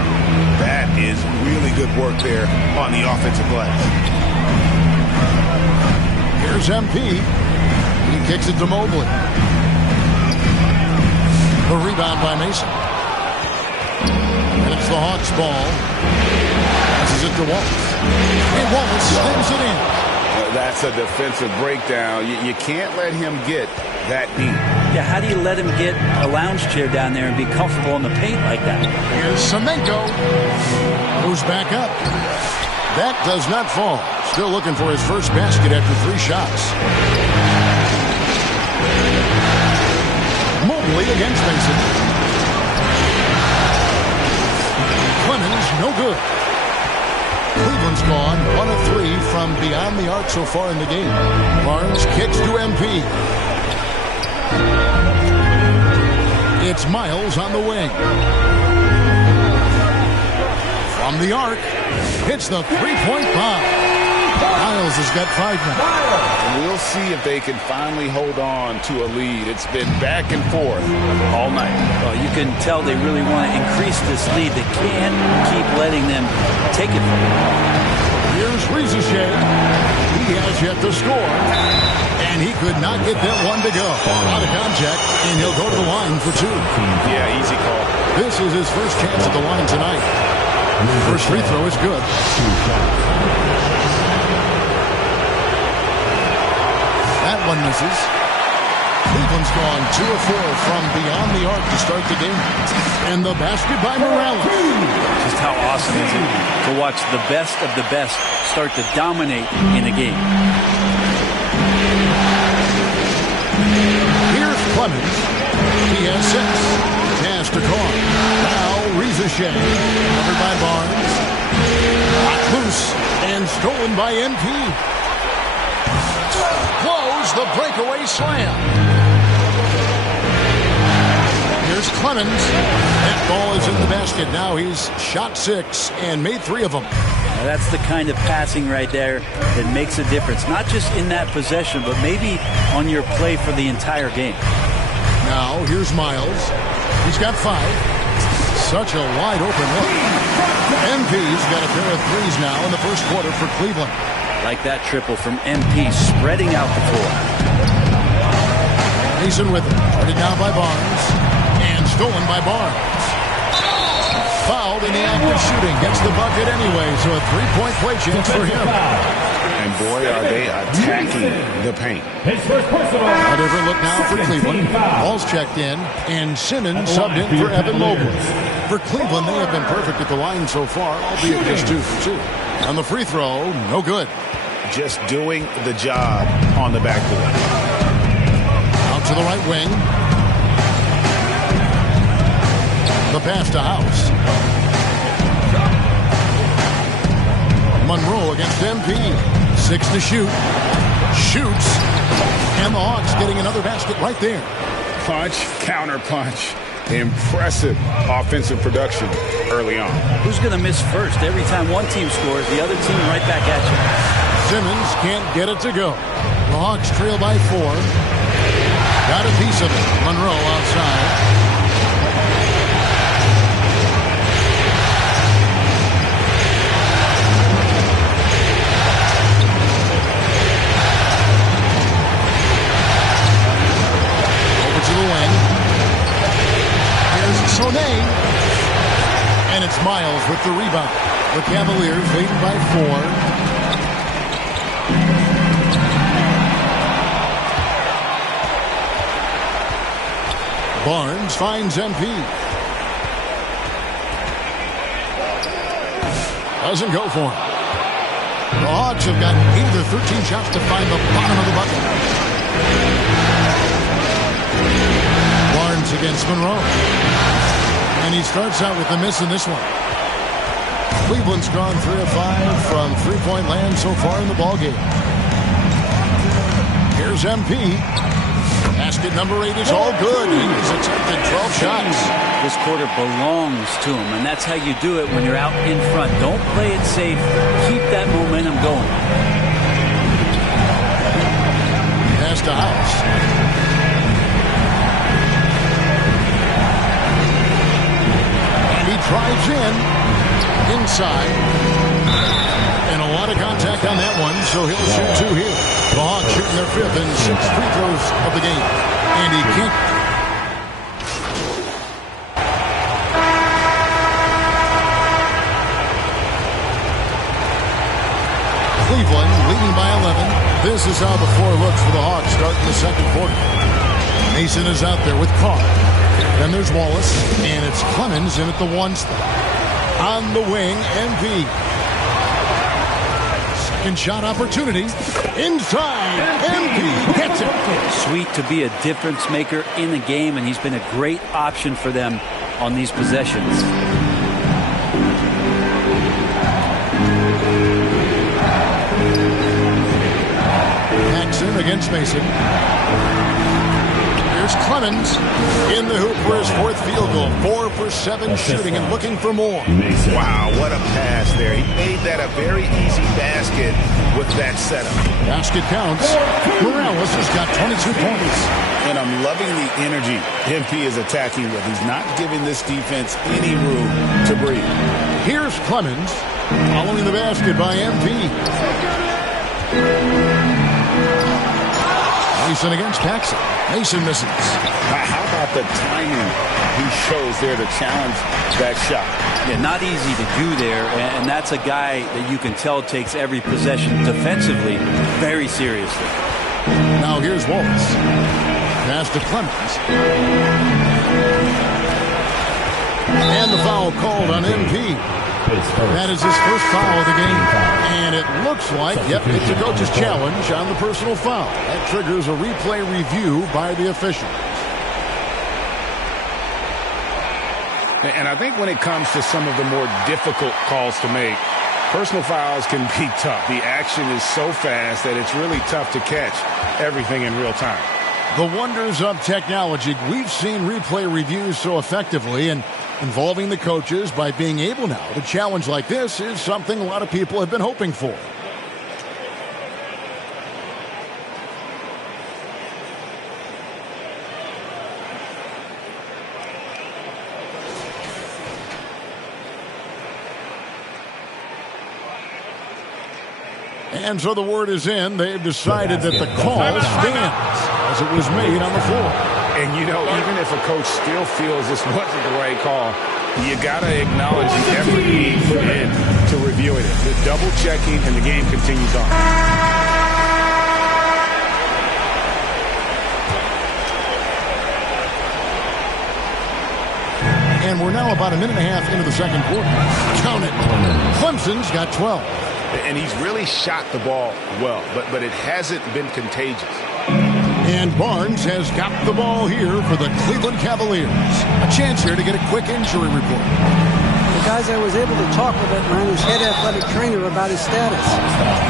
That is really good work there on the offensive glass. Here's MP. He kicks it to Mobley. The rebound by Mason. And it's the Hawks' ball. This is it to Wallace. And Wallace slams it in. That's a defensive breakdown. You can't let him get that deep. Yeah, how do you let him get a lounge chair down there and be comfortable in the paint like that? Here's Semenko. Goes back up. That does not fall. Still looking for his first basket after 3 shots. Mobley against Mason. Clemens, no good. Cleveland's gone 1 of 3 from beyond the arc so far in the game. Barnes kicks to MP. It's Miles on the wing. From the arc, hits the 3-point bomb. Miles has got 5 now. We'll see if they can finally hold on to a lead. It's been back and forth all night. Well, you can tell they really want to increase this lead. They can't keep letting them take it from them. Here's Rizichet. He has yet to score. And he could not get that one to go. Out of contact, and he'll go to the line for 2. Yeah, easy call. This is his first chance at the line tonight. First free throw is good. That one misses. Cleveland's gone 2 of 4 from beyond the arc to start the game. And the basket by Morales. Just how awesome is it to watch the best of the best start to dominate in a game. Here's Clemens. He has 6. Pass to Carr. Now Rizichet. Covered by Barnes. Knocked loose and stolen by MP. Close the breakaway slam. Here's Clemens. That ball is in the basket. Now he's shot 6 and made 3 of them. Now that's the kind of passing right there that makes a difference. Not just in that possession, but maybe on your play for the entire game. Now here's Miles. He's got 5. Such a wide open look. MP's got a pair of 3s now in the first quarter for Cleveland. Like that triple from MP, spreading out the floor. Mason with it. Started down by Barnes. And stolen by Barnes. Fouled in the act of shooting. Gets the bucket anyway, so a 3-point play chance for him. And boy, are they attacking the paint. A different look now for Cleveland. Ball's checked in, and Simmons subbed in for Evan Mobley. For Cleveland, they have been perfect at the line so far, albeit just 2 for 2. On the free throw, no good. Just doing the job on the backboard. Out to the right wing. The pass to House. Monroe against MP. 6 to shoot. Shoots. And the Hawks getting another basket right there. Punch, counter punch. Impressive offensive production early on. Who's going to miss first? Every time one team scores, the other team right back at you. Simmons can't get it to go. The Hawks trail by 4. Got a piece of it. Monroe outside. Sonay, and it's Miles with the rebound. The Cavaliers leading by 4. Barnes finds MP. Doesn't go for him. The Hawks have got 8 of their 13 shots to find the bottom of the bucket. Barnes against Monroe. And he starts out with a miss in this one. Cleveland's gone 3 of 5 from three-point land so far in the ballgame. Here's MP. Basket number 8 is all good. He's attempted 12 shots. This quarter belongs to him, and that's how you do it when you're out in front. Don't play it safe. Keep that momentum going. Pass to House. Drives in, inside, and a lot of contact on that one, so he'll shoot 2 here. The Hawks shooting their 5th and 6th free throws of the game. And he can't. Cleveland leading by 11. This is how the floor looks for the Hawks starting the second quarter. Mason is out there with Carr. Then there's Wallace, and it's Clemens in at the 1 spot. On the wing, MP. Second shot opportunity. Inside, MP gets it. Sweet to be a difference maker in the game, and he's been a great option for them on these possessions. Jackson against Mason. Here's Clemens in the hoop for his 4th field goal. 4 for 7 shooting and looking for more. Wow, what a pass there. He made that a very easy basket with that setup. Basket counts. Morales has got 22 points. And I'm loving the energy MP is attacking with. He's not giving this defense any room to breathe. Here's Clemens following the basket by MP. Mason against Paxson. Mason misses. How about the timing he shows there to challenge that shot? Yeah, not easy to do there, and that's a guy that you can tell takes every possession defensively very seriously. Now here's Wallace. Pass to Clemens. And the foul called on MP. That is his first foul of the game. And it looks like, yep, it's a coach's challenge on the personal foul. That triggers a replay review by the official. And I think when it comes to some of the more difficult calls to make, personal fouls can be tough. The action is so fast that it's really tough to catch everything in real time. The wonders of technology. We've seen replay reviews so effectively, and involving the coaches by being able now to challenge like this is something a lot of people have been hoping for. And so the word is in. They've decided that the call stands as it was made on the floor. And, you know, even if a coach still feels this wasn't the right call, you got to acknowledge the effort he put in to reviewing it. The double checking, and the game continues on. And we're now about a minute and a half into the second quarter. Count it. Clemson's got 12. And he's really shot the ball well, but it hasn't been contagious. And Barnes has got the ball here for the Cleveland Cavaliers. A chance here to get a quick injury report. Guys, I was able to talk with Atlanta's head athletic trainer about his status.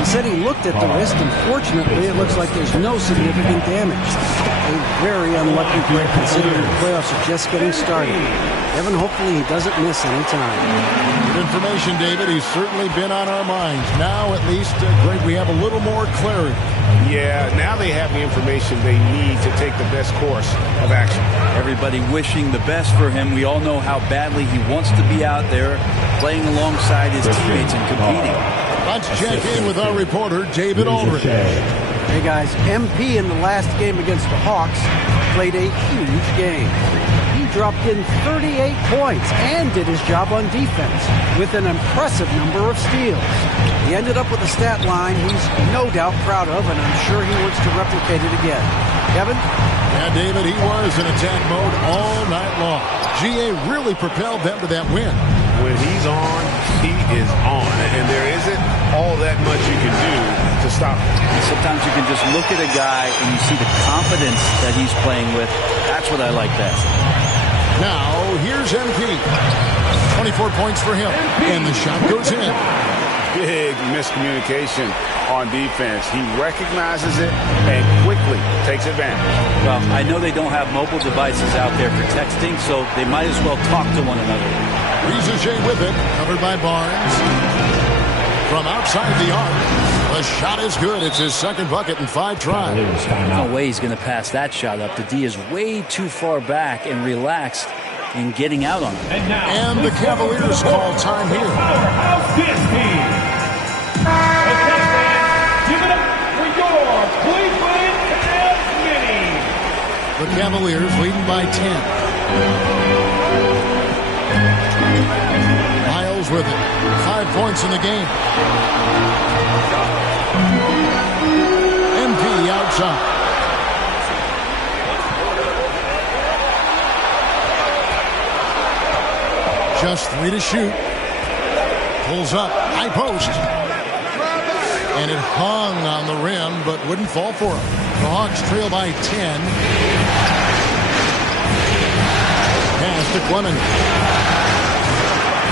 He said he looked at the wrist, and fortunately, it looks like there's no significant damage. A very unlucky break considering the playoffs are just getting started. Evan, hopefully he doesn't miss any time. Good information, David. He's certainly been on our minds. Now, at least, Greg, we have a little more clarity. Yeah, now they have the information they need to take the best course of action. Everybody wishing the best for him. We all know how badly he wants to be out there playing alongside his teammates and competing. Let's check in with our reporter, David Aldridge. Hey, guys, MP in the last game against the Hawks played a huge game. He dropped in 38 points and did his job on defense with an impressive number of steals. He ended up with a stat line he's no doubt proud of, and I'm sure he wants to replicate it again. Kevin? Yeah, David, he was in attack mode all night long. GA really propelled them to that win. When he's on, he is on. And there isn't all that much you can do to stop him. And sometimes you can just look at a guy and you see the confidence that he's playing with. That's what I like best. Now, here's MP. 24 points for him. And the shot goes in. Big miscommunication on defense. He recognizes it and quickly takes advantage. Well, I know they don't have mobile devices out there for texting, so they might as well talk to one another. Rizuche with it, covered by Barnes. From outside the arc, the shot is good. It's his second bucket in 5 tries. No way he's going to pass that shot up. The D is way too far back and relaxed in getting out on it. And the Cavaliers call time here. Powerhouse this team. Give it up for your Cleveland Cavaliers. The Cavaliers leading by 10. Miles with it. 5 points in the game. MP outside. Just 3 to shoot. Pulls up. High post. And it hung on the rim, but wouldn't fall for him. The Hawks trail by 10. Pass to Clement.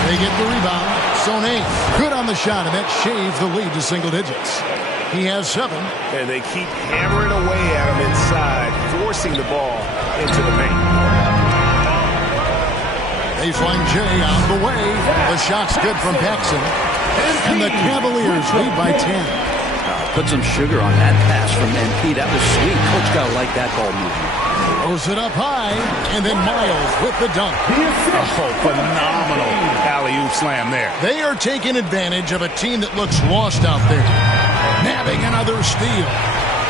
They get the rebound. Sonné good on the shot, and that shaves the lead to single digits. He has 7. And they keep hammering away at him inside, forcing the ball into the paint. Baseline J on the way. The shot's good from Paxson. And the Cavaliers lead by 10. Put some sugar on that pass from MP. That was sweet. Coach got to like that ball movement. Throws it up high, and then Miles with the dunk. Oh, phenomenal alley-oop slam there. They are taking advantage of a team that looks lost out there. Nabbing another steal.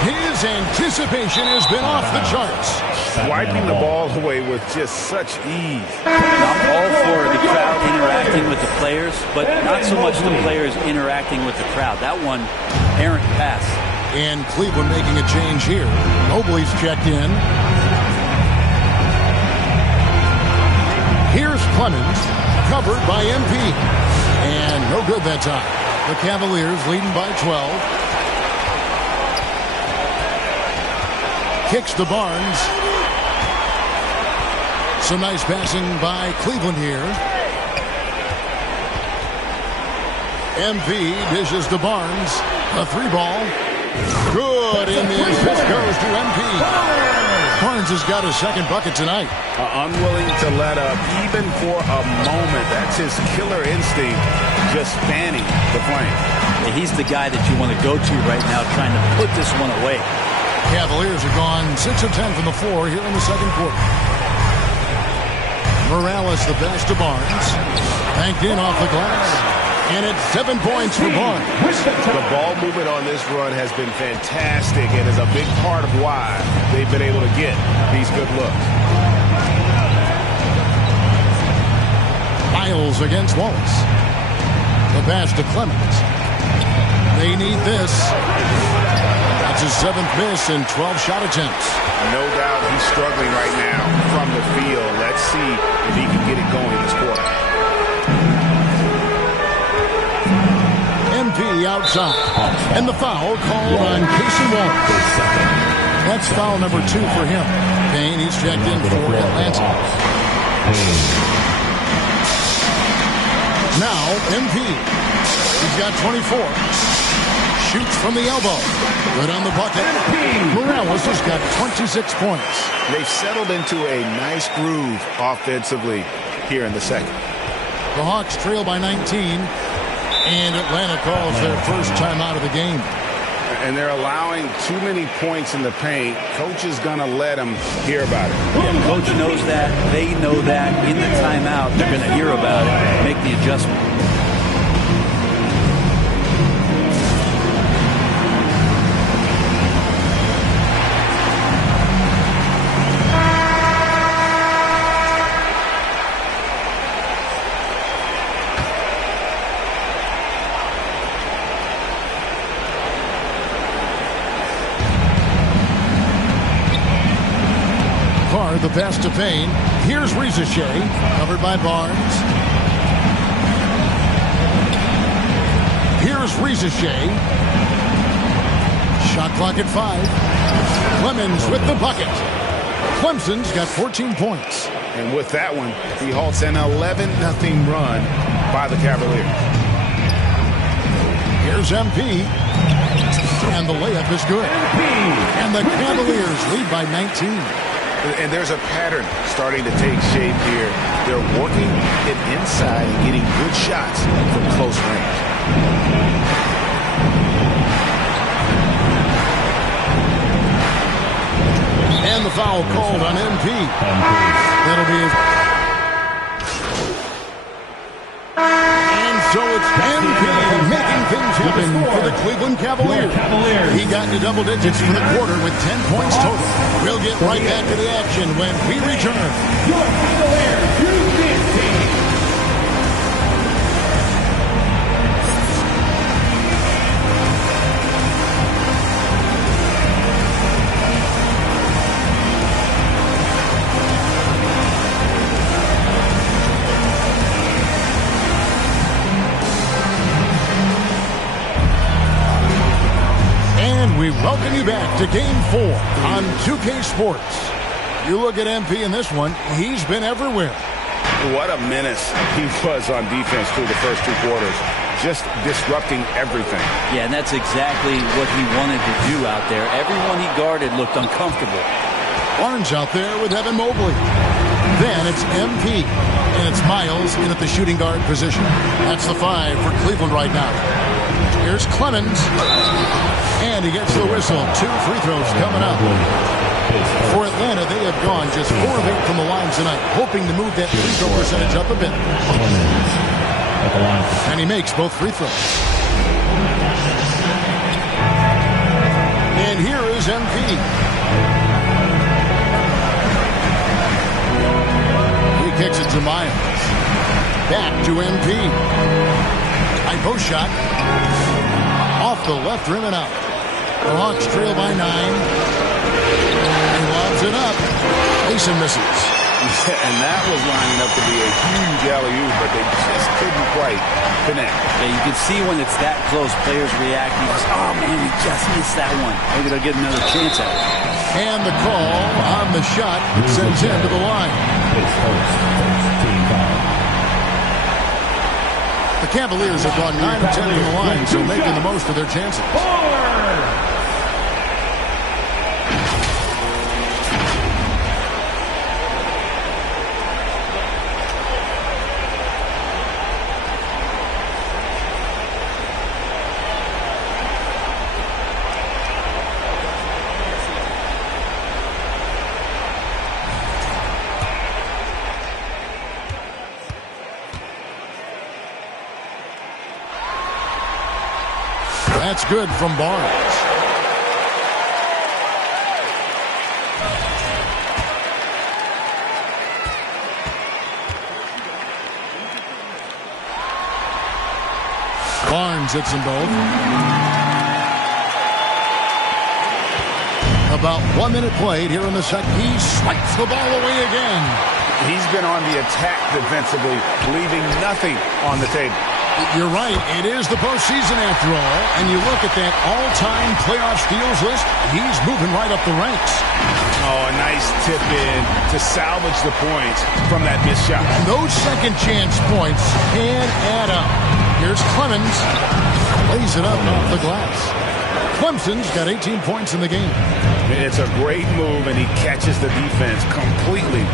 His anticipation has been off the charts. Wiping the ball away with just such ease. I'm all for the crowd interacting with the players, but not so much the players interacting with the crowd. That one, errant pass. And Cleveland making a change here. Mobley's checked in. Here's Clemens, covered by MP. And no good that time. The Cavaliers leading by 12. Kicks to Barnes. Some nice passing by Cleveland here. MP dishes to Barnes. A 3-ball. Good in the assist goes to MP. Barnes has got his second bucket tonight. Unwilling to let up even for a moment. That's his killer instinct, just fanning the flame. Yeah, he's the guy that you want to go to right now trying to put this one away. Cavaliers have gone 6 of 10 from the floor here in the second quarter. Morales the best to Barnes. Banked in off the glass. And it's 7 points for Barnes. The ball movement on this run has been fantastic and is a big part of why they've been able to get these good looks. Miles against Wallace. The pass to Clemens. They need this. That's his 7th miss in 12 shot attempts. No doubt he's struggling right now from the field. Let's see if he can get it going this quarter. MP outside. And the foul called on Casey Wallace. That's foul number 2 for him. Payne, he's checked in for Atlanta. Now, MP. He's got 24. Shoots from the elbow. Good on the bucket. Morales has got 26 points. They've settled into a nice groove offensively here in the second. The Hawks trail by 19. And Atlanta calls their first time out of the game. And they're allowing too many points in the paint. Coach is going to let them hear about it. Yeah, coach knows that. They know that. In the timeout, they're going to hear about it, make the adjustment. The pass to Payne. Here's Rizichet, covered by Barnes. Here's Rizichet. Shot clock at 5. Clemens with the bucket. Clemson's got 14 points. And with that one, he halts an 11-0 run by the Cavaliers. Here's MP. And the layup is good. And the Cavaliers lead by 19. And there's a pattern starting to take shape here. They're working it inside and getting good shots from close range. And the foul called on MP. That'll be his. And so it's MP making things happen for the Cleveland Cavaliers. He got into double digits for the quarter with 10 points total. We'll get right back to the action when we return. Your Cavaliers, you this team. We welcome you back to Game 4 on 2K Sports. You look at MP in this one, he's been everywhere. What a menace he was on defense through the first 2 quarters. Just disrupting everything. Yeah, and that's exactly what he wanted to do out there. Everyone he guarded looked uncomfortable. Barnes out there with Evan Mobley. Then it's MP, and it's Miles in at the shooting guard position. That's the 5 for Cleveland right now. Here's Clemens. And he gets the whistle. 2 free throws coming up. For Atlanta, they have gone just 4 of 8 from the line tonight, hoping to move that free throw percentage up a bit. And he makes both free throws. And here is MP. He kicks it to Miles. Back to MP. High post shot. Off the left rim and out. The Hawks trail by 9. He lobs it up. Mason misses. And that was lining up to be a huge alley-oop, but they just couldn't quite connect. Yeah, you can see when it's that close, players react. You just, oh man, we just missed that one. Maybe they'll get another chance at it. And the call on the shot sends him to the line. The Cavaliers have gone 9 of 10 from the line, so making the most of their chances. That's good from Barnes. Barnes hits them both. About 1 minute played here in the second. He swipes the ball away again. He's been on the attack defensively, leaving nothing on the table. You're right. It is the postseason after all. And you look at that all-time playoff steals list, he's moving right up the ranks. Oh, a nice tip in to salvage the points from that missed shot. And those second chance points can add up. Here's Clemens. Lays it up off the glass. Clemson's got 18 points in the game. It's a great move, and he catches the defense completely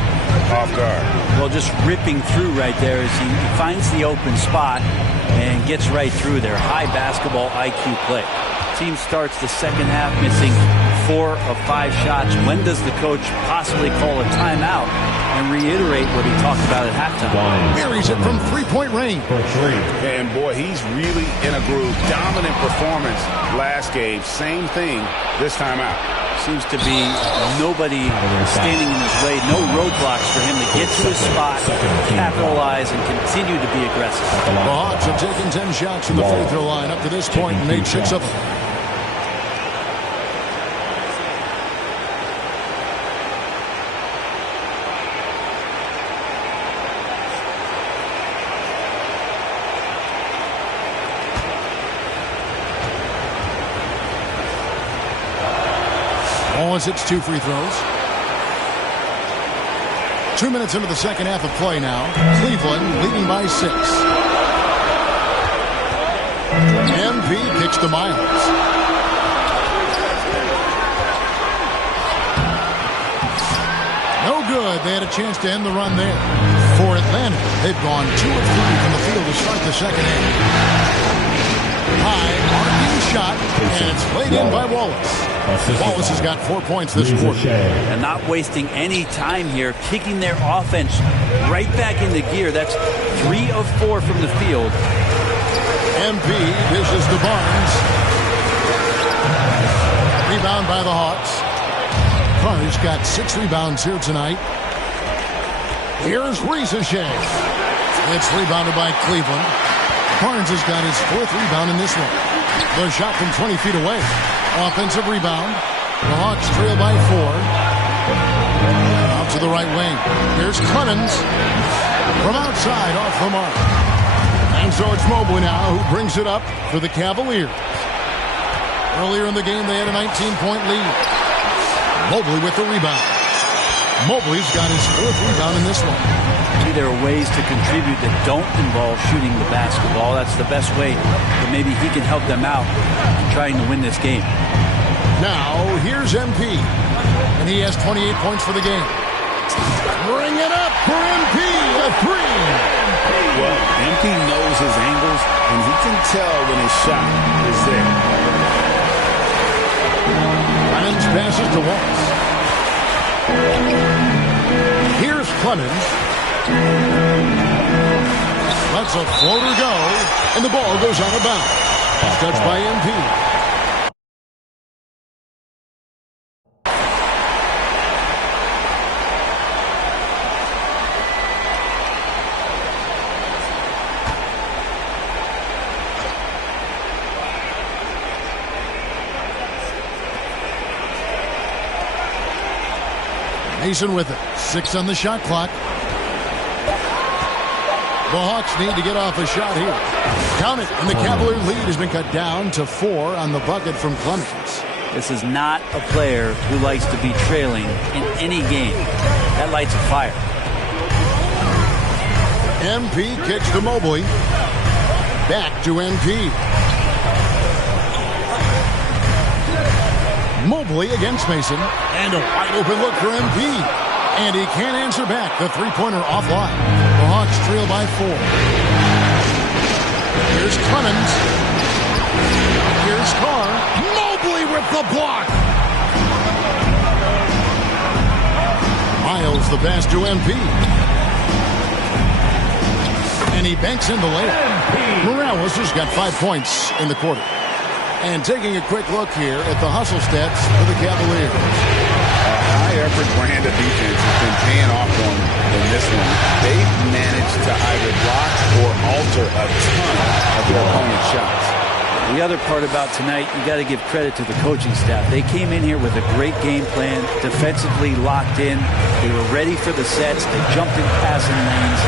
off guard. Well, just ripping through right there as he finds the open spot and gets right through there. High basketball IQ play. Team starts the second half missing 4 of 5 shots. When does the coach possibly call a timeout and reiterate what he talked about at halftime? Buries it from three-point range. And boy, he's really in a groove. Dominant performance last game. Same thing this time out. Seems to be nobody standing in his way. No roadblocks for him to get to his spot, capitalize, and continue to be aggressive. The Hawks have taken 10 shots from the free throw line up to this point and made 6 of them. Wallace hits 2 free throws. 2 minutes into the second half of play now. Cleveland leading by 6. MP kicks to Miles. No good. They had a chance to end the run there. For Atlanta, they've gone 2 of 3 from the field to start the second half. High arcing shot, and it's laid in by Wallace. Wallace has got 4 points this quarter. And not wasting any time here, kicking their offense right back into gear. That's 3 of 4 from the field. MP dishes to Barnes. Rebound by the Hawks. Barnes got 6 rebounds here tonight. Here's Ricochet. It's rebounded by Cleveland. Barnes has got his 4th rebound in this one. The shot from 20 feet away. Offensive rebound. The Hawks trail by 4. Out to the right wing. Here's Clemens. From outside, off the mark. And so it's Mobley now who brings it up for the Cavaliers. Earlier in the game, they had a 19-point lead. Mobley with the rebound. Mobley's got his 4th rebound in this one. Maybe there are ways to contribute that don't involve shooting the basketball. That's the best way that maybe he can help them out in trying to win this game. Now, here's MP. And he has 28 points for the game. Bring it up for MP. A 3. Well, MP knows his angles, and he can tell when his shot is there. Clemens passes to Wallace. Here's Clemens. Lets a floater go, and the ball goes out of bounds. It's touched by MP. Mason with it. 6 on the shot clock. The Hawks need to get off a shot here. Count it. And the Cavalier lead has been cut down to 4 on the bucket from Clemens. This is not a player who likes to be trailing in any game. That lights a fire. MP kicks to Mobley. Back to MP. Mobley against Mason. And a wide open look for MP. And he can't answer back. The three-pointer offline. The Hawks trail by 4. Here's Clemens. Here's Carr. Mobley with the block. Miles the pass to MP. And he banks in the layup. Morales has got 5 points in the quarter. And taking a quick look here at the hustle stats for the Cavaliers. A high-effort brand of defense has been paying off for them in this one. They've managed to either block or alter a ton of their opponent's shots. The other part about tonight, you got to give credit to the coaching staff. They came in here with a great game plan, defensively locked in. They were ready for the sets. They jumped in passing lanes,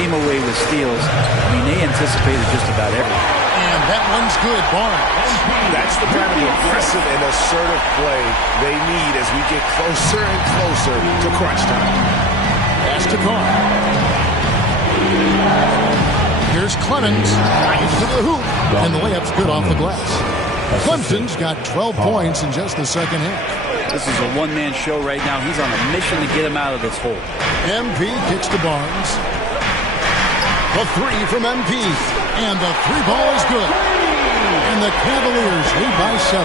came away with steals. I mean, they anticipated just about everything. And that one's good, Barnes. That's the kind of aggressive and assertive play they need as we get closer and closer to crunch time. Pass to Carr. Here's Clemens. Drives to the hoop. And the layup's good off the glass. Clemson's got 12 points in just the second half. This is a one-man show right now. He's on a mission to get him out of this hole. MP kicks to Barnes. The three from MP. And the three ball is good. And the Cavaliers lead by 7.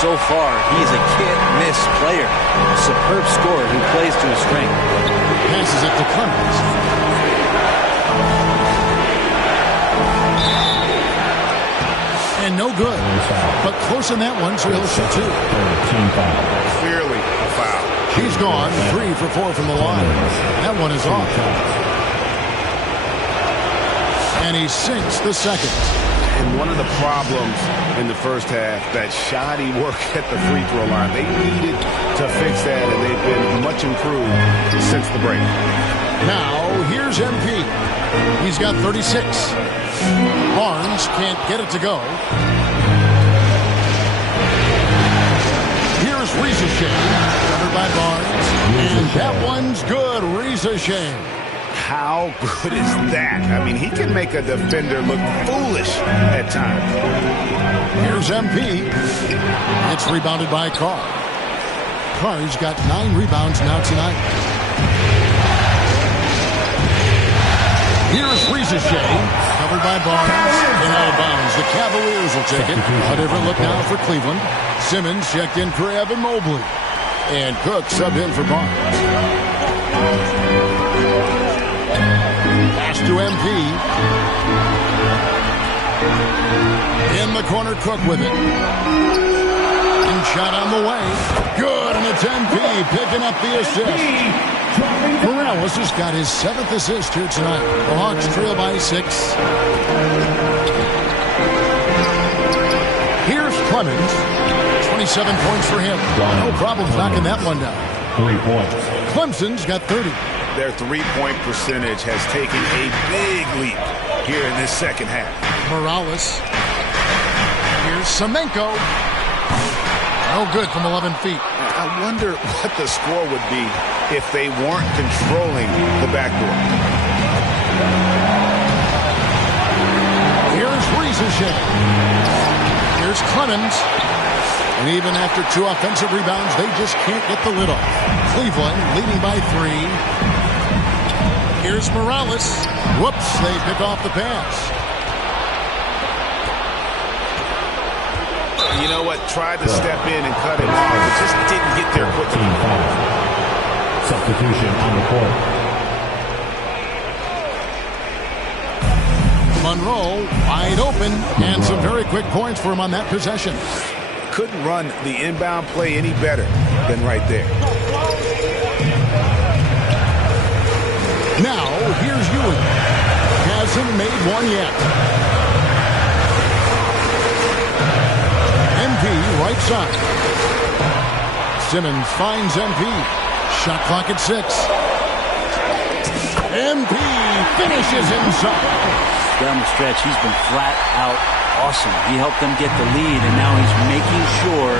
So far, he's a can't-miss player. A superb scorer who plays to his strength. Passes it to Clemens. And no good. But close in that one, so he'll shoot 2. Clearly a foul. He's gone 3 for 4 from the line. That one is off. And he sinks the second. And one of the problems in the first half, that shoddy work at the free throw line. They needed to fix that, and they've been much improved since the break. Now, here's MP. He's got 36. Barnes can't get it to go. Here's Rizachet, covered by Barnes. And that one's good, Rizachet. How good is that? I mean, he can make a defender look foolish at times. Here's MP. It's rebounded by Carr. Carr's got 9 rebounds now tonight. Here's Rizachet, covered by Barnes, and out of bounds. The Cavaliers will take it. A different look now for Cleveland. Simmons checked in for Evan Mobley. And Cook subbed in for Barnes. Pass to MP. In the corner, Cook with it. And shot on the way. Good, and it's MP picking up the assist. Morales has got his 7th assist here tonight. The Hawks trail by 6. Here's Clemens. 27 points for him. No problem knocking that one down. 3 points. Clemson's got 30. Their three-point percentage has taken a big leap here in this second half. Morales. Here's Semenko. No good from 11 feet. I wonder what the score would be if they weren't controlling the backboard. Here's Rizachet. Here's Clemens. And even after 2 offensive rebounds, they just can't get the lid off. Cleveland leading by 3. Here's Morales. Whoops, they pick off the pass. You know what? Tried to step in and cut it off, but just didn't get there quickly. Substitution on the court. Monroe wide open, and some very quick points for him on that possession. Couldn't run the inbound play any better than right there. Now, here's Ewing. Hasn't made one yet. MP right side. Simmons finds MP. Shot clock at 6. MP finishes inside. Down the stretch, he's been flat out awesome. He helped them get the lead, and now he's making sure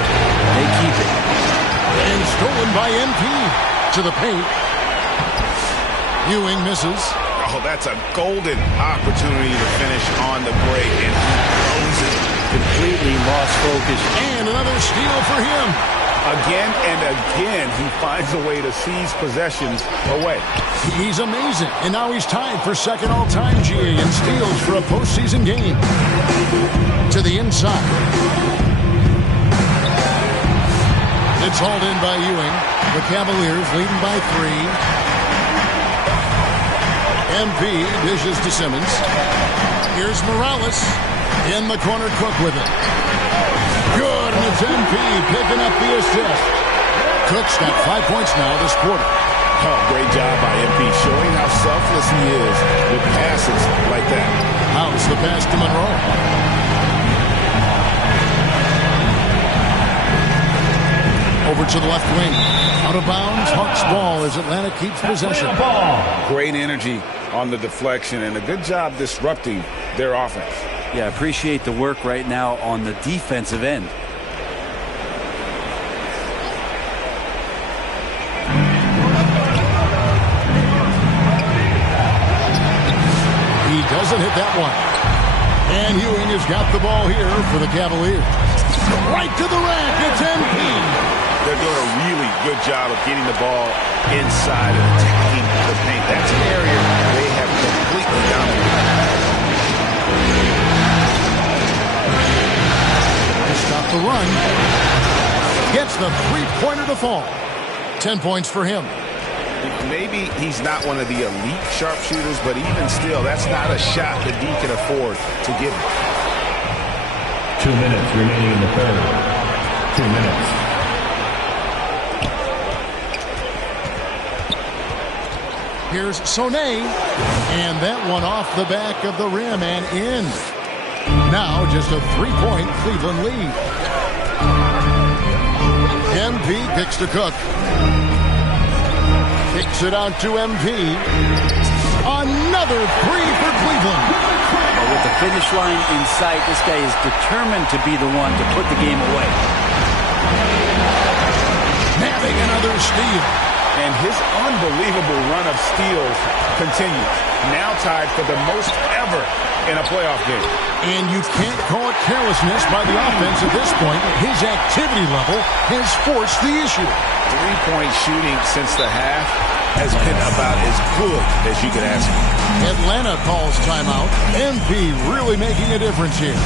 they keep it. And stolen by MP to the paint. Ewing misses. Oh, that's a golden opportunity to finish on the break, and he throws it. Completely lost focus. And another steal for him. Again and again, he finds a way to seize possessions away. He's amazing. And now he's tied for second all-time GA in steals for a postseason game. To the inside. It's hauled in by Ewing. The Cavaliers leading by 3. MP dishes to Simmons. Here's Morales. In the corner, Cook with it. Good, and it's MP picking up the assist. Cook's got 5 points now this quarter. Oh, great job by MP, showing how selfless he is with passes like that. How's the pass to Monroe? Over to the left wing. Out of bounds. Hawks ball as Atlanta keeps possession. Great energy on the deflection and a good job disrupting their offense. Yeah, appreciate the work right now on the defensive end. He doesn't hit that one. And Ewing has got the ball here for the Cavaliers. Right to the rack. It's MP. They're doing a really good job of getting the ball inside and attacking the paint. That's an area they have completely dominated. To stop the run. Gets the three-pointer to fall. 10 points for him. Maybe he's not one of the elite sharpshooters, but even still, that's not a shot that D can afford to give. 2 minutes remaining in the third. 2 minutes. Here's Soné, and that one off the back of the rim and in. Now just a three-point Cleveland lead. MP picks to Cook. Kicks it out to MP. Another three for Cleveland. With the finish line in sight, this guy is determined to be the one to put the game away. Nabbing another steal. And his unbelievable run of steals continues. Now tied for the most ever in a playoff game. And you can't call it carelessness by the offense at this point. His activity level has forced the issue. Three-point shooting since the half has been about as good as you could ask for. Atlanta calls timeout. MP really making a difference here.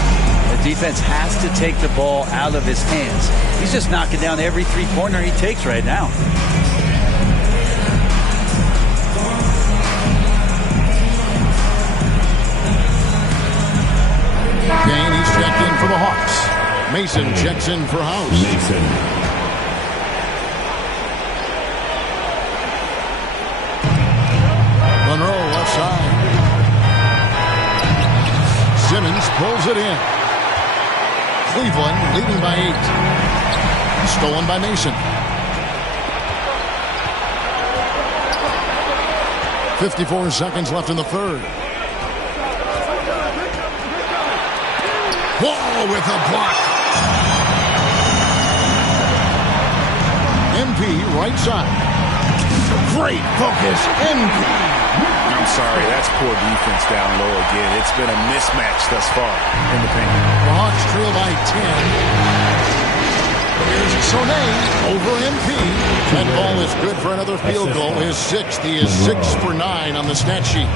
The defense has to take the ball out of his hands. He's just knocking down every three-pointer he takes right now. Kane, he's checked in for the Hawks. Mason checks in for House. Mason. Monroe left side. Simmons pulls it in. Cleveland leading by 8. Stolen by Mason. 54 seconds left in the third. Wall with a block. MP right side. Great focus. MP. I'm sorry, that's poor defense down low again. It's been a mismatch thus far in the paint. The Hawks trail by 10. Here's Soné over MP. That ball is good for another field goal. His 6th. He is 6 for 9 on the stat sheet.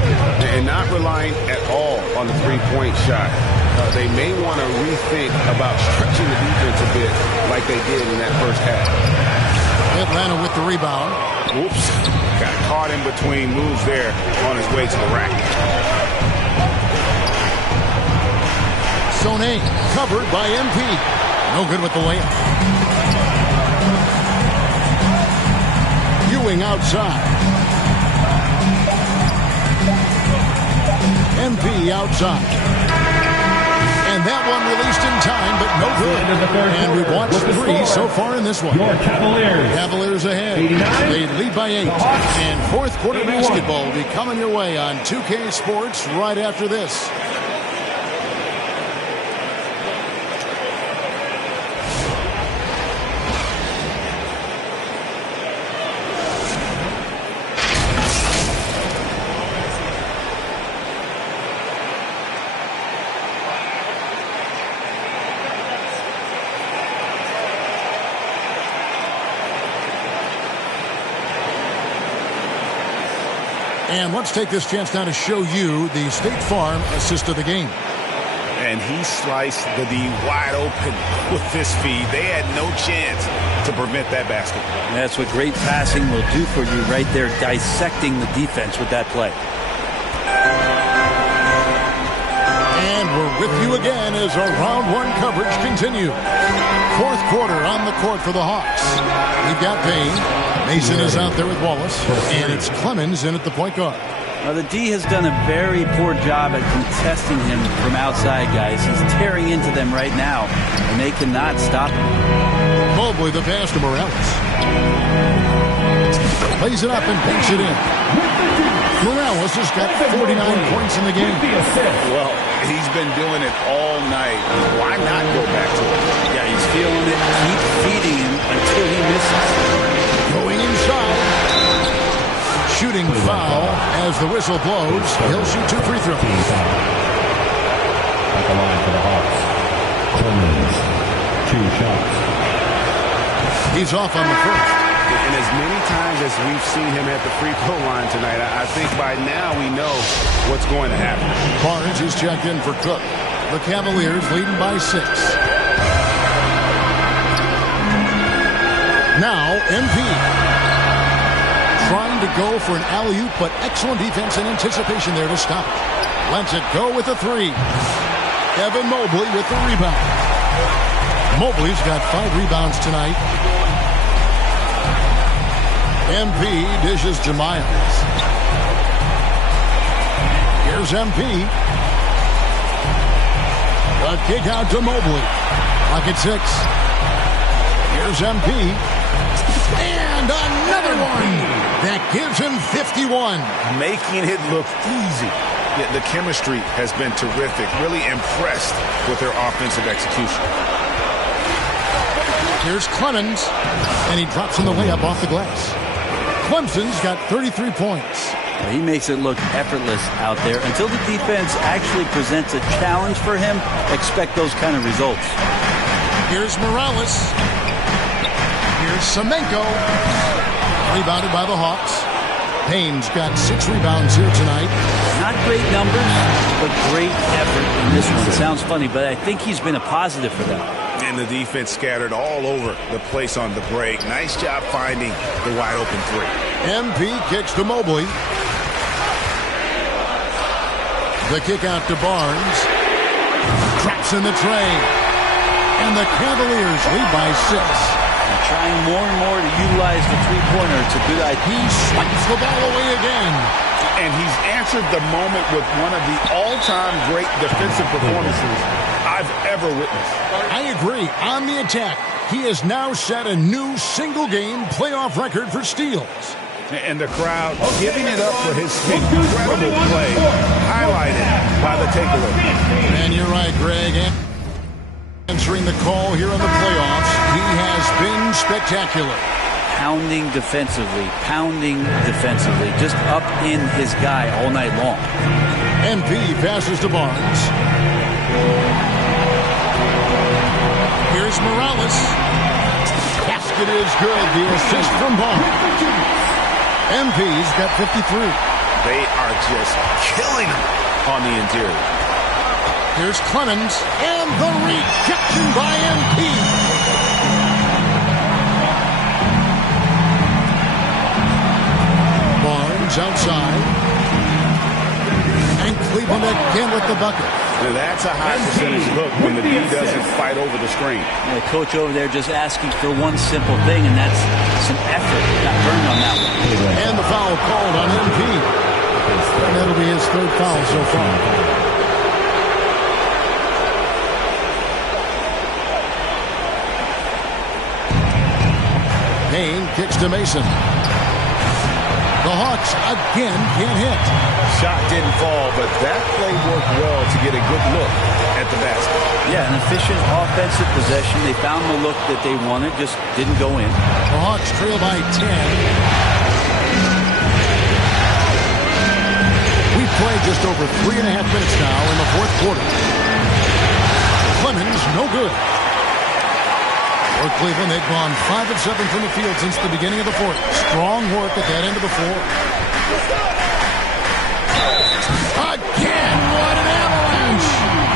And not relying at all on the three-point shot. They may want to rethink about stretching the defense a bit like they did in that first half. Atlanta with the rebound. Whoops. Got caught in between moves there on his way to the rack. Soné covered by MP. No good with the layup. Ewing outside. MP outside. And that one released in time, but no good. And we've watched 3 so far in this one. Your Cavaliers. Cavaliers ahead. They lead by 8. And fourth quarter basketball will be coming your way on 2K Sports right after this. And let's take this chance now to show you the State Farm assist of the game. And he sliced the D wide open with this feed. They had no chance to prevent that basket. That's what great passing will do for you right there, dissecting the defense with that play. And we're with you again as our round 1 coverage continues. Fourth quarter on the court for the Hawks. We've got Payne. Mason is out there with Wallace, and it's Clemens in at the point guard. Now, the D has done a very poor job at contesting him from outside, guys. He's tearing into them right now, and they cannot stop him. Mobley Mobley the pass to Morales. Plays it up and banks it in. Morales has got 49 points in the game. Well, he's been doing it all night. Why not go back to it? Yeah, he's feeling it. Keep feeding him until he misses. Going inside. Shooting foul as the whistle blows. He'll shoot 2 free throws. At the line for the Hawks. Clemens, 2 shots. He's off on the first. And as many times as we've seen him at the free throw line tonight, I think by now we know what's going to happen. Barnes is checked in for Cook. The Cavaliers leading by 6. Now, MP. Trying to go for an alley-oop, but excellent defense and anticipation there to stop it. Lets it go with a 3. Evan Mobley with the rebound. Mobley's got 5 rebounds tonight. MP dishes to Miles. Here's MP. A kick out to Mobley. Clock at 6. Here's MP. And another one. That gives him 51. Making it look easy. The chemistry has been terrific. Really impressed with their offensive execution. Here's Clemens. And he drops in the layup off the glass. Clemson's got 33 points. He makes it look effortless out there. Until the defense actually presents a challenge for him, expect those kind of results. Here's Morales. Here's Semenko. Rebounded by the Hawks. Payne's got 6 rebounds here tonight. Not great numbers, but great effort in this one. It sounds funny, but I think he's been a positive for them. And the defense scattered all over the place on the break. Nice job finding the wide open 3. MP kicks to Mobley. The kick out to Barnes. Drops in the tray. And the Cavaliers lead by 6. Trying more and more to utilize the three-pointer. It's a good idea. He swipes the ball away again. And he's answered the moment with one of the all-time great defensive performances I've ever witnessed. I agree. On the attack, he has now set a new single-game playoff record for steals. And the crowd giving it up for his incredible play, highlighted by the takeaway. And you're right, Greg. Answering the call here in the playoffs, he has been spectacular. Pounding defensively, just up in his guy all night long. MP passes to Barnes. Here's Morales. Basket is good. The assist from Barnes. MP's got 53. They are just killing him on the interior. Here's Clemens, and the rejection by MP. Barnes outside. And Cleveland again with the bucket. Now that's a high percentage look when the D doesn't fight over the screen. The coach over there just asking for one simple thing, and that's some effort. Got burned on that one. And the foul called on MP. And that'll be his 3rd foul so far. Payne kicks to Mason. The Hawks again can't hit. Shot didn't fall, but that play worked well to get a good look at the basket. Yeah, an efficient offensive possession. They found the look that they wanted, just didn't go in. The Hawks trail by 10. We've played just over 3.5 minutes now in the 4th quarter. Clemens, no good. For Cleveland, they've gone 5 of 7 from the field since the beginning of the 4th. Strong work at that end of the 4th. Again, what an avalanche!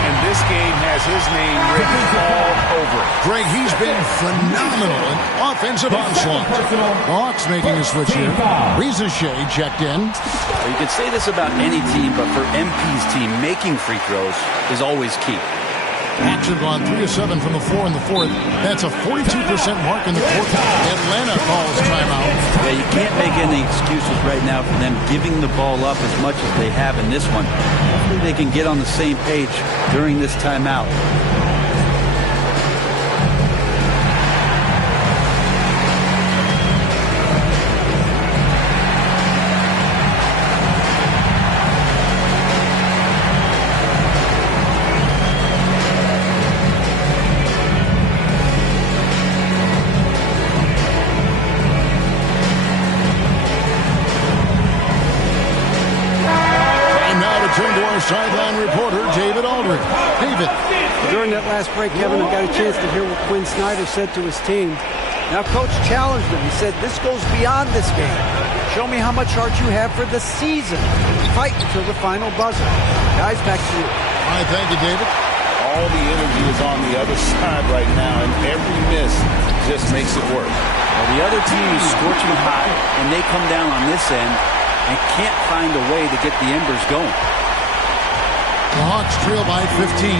And this game has his name written all over it. Greg, he's been phenomenal in offensive onslaught. The Hawks making a switch here. Reza Shea checked in. Well, you could say this about any team, but for MP's team, making free throws is always key. Action gone 3 of 7 from the 4 in the 4th. That's a 42% mark in the 4th. Atlanta calls timeout. Yeah, you can't make any excuses right now for them giving the ball up as much as they have in this one. Hopefully they can get on the same page during this timeout. sideline reporter, David Aldridge. David. During that last break, Kevin, I got a chance to hear what Quinn Snyder said to his team. Now, Coach challenged him. He said, this goes beyond this game. Show me how much heart you have for the season. Fight until the final buzzer. Guys, back to you. All right, thank you, David. All the energy is on the other side right now, and every miss just makes it work. Well, the other team is scorching hot, and they come down on this end and can't find a way to get the embers going. The Hawks trail by 15.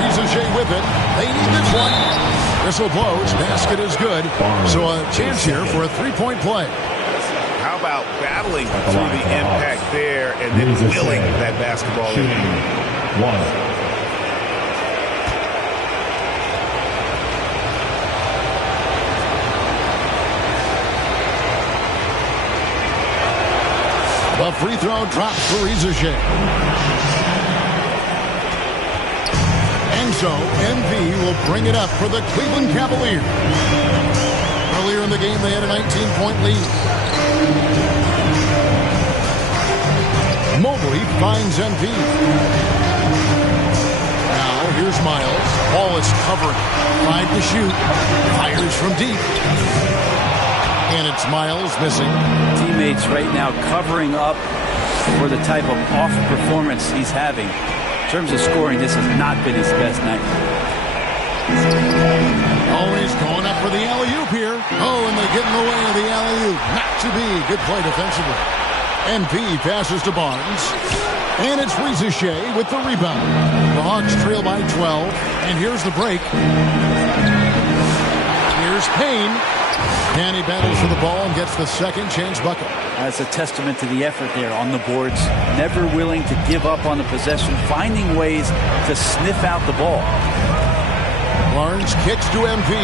Rizachet with it. They need this one. Whistle blows. Basket is good. So a chance here for a three-point play. How about battling through the impact there and then willing that basketball in? The free throw drops for Rizachet. And so MV will bring it up for the Cleveland Cavaliers. Earlier in the game, they had a 19-point lead. Mobley finds MV. Now here's Miles. Ball is covering. Tried to shoot. Fires from deep. And it's Miles missing. Teammates right now covering up for the type of off performance he's having. In terms of scoring, this has not been his best night. Always going up for the alley-oop here. Oh, and they get in the way of the alley-oop. Not to be. Good play defensively. MP passes to Barnes. And it's Rizachet with the rebound. The Hawks trail by 12. And here's the break. Here's Payne. And he battles for the ball and gets the second chance bucket. That's a testament to the effort there on the boards. Never willing to give up on the possession. Finding ways to sniff out the ball. Barnes kicks to MP.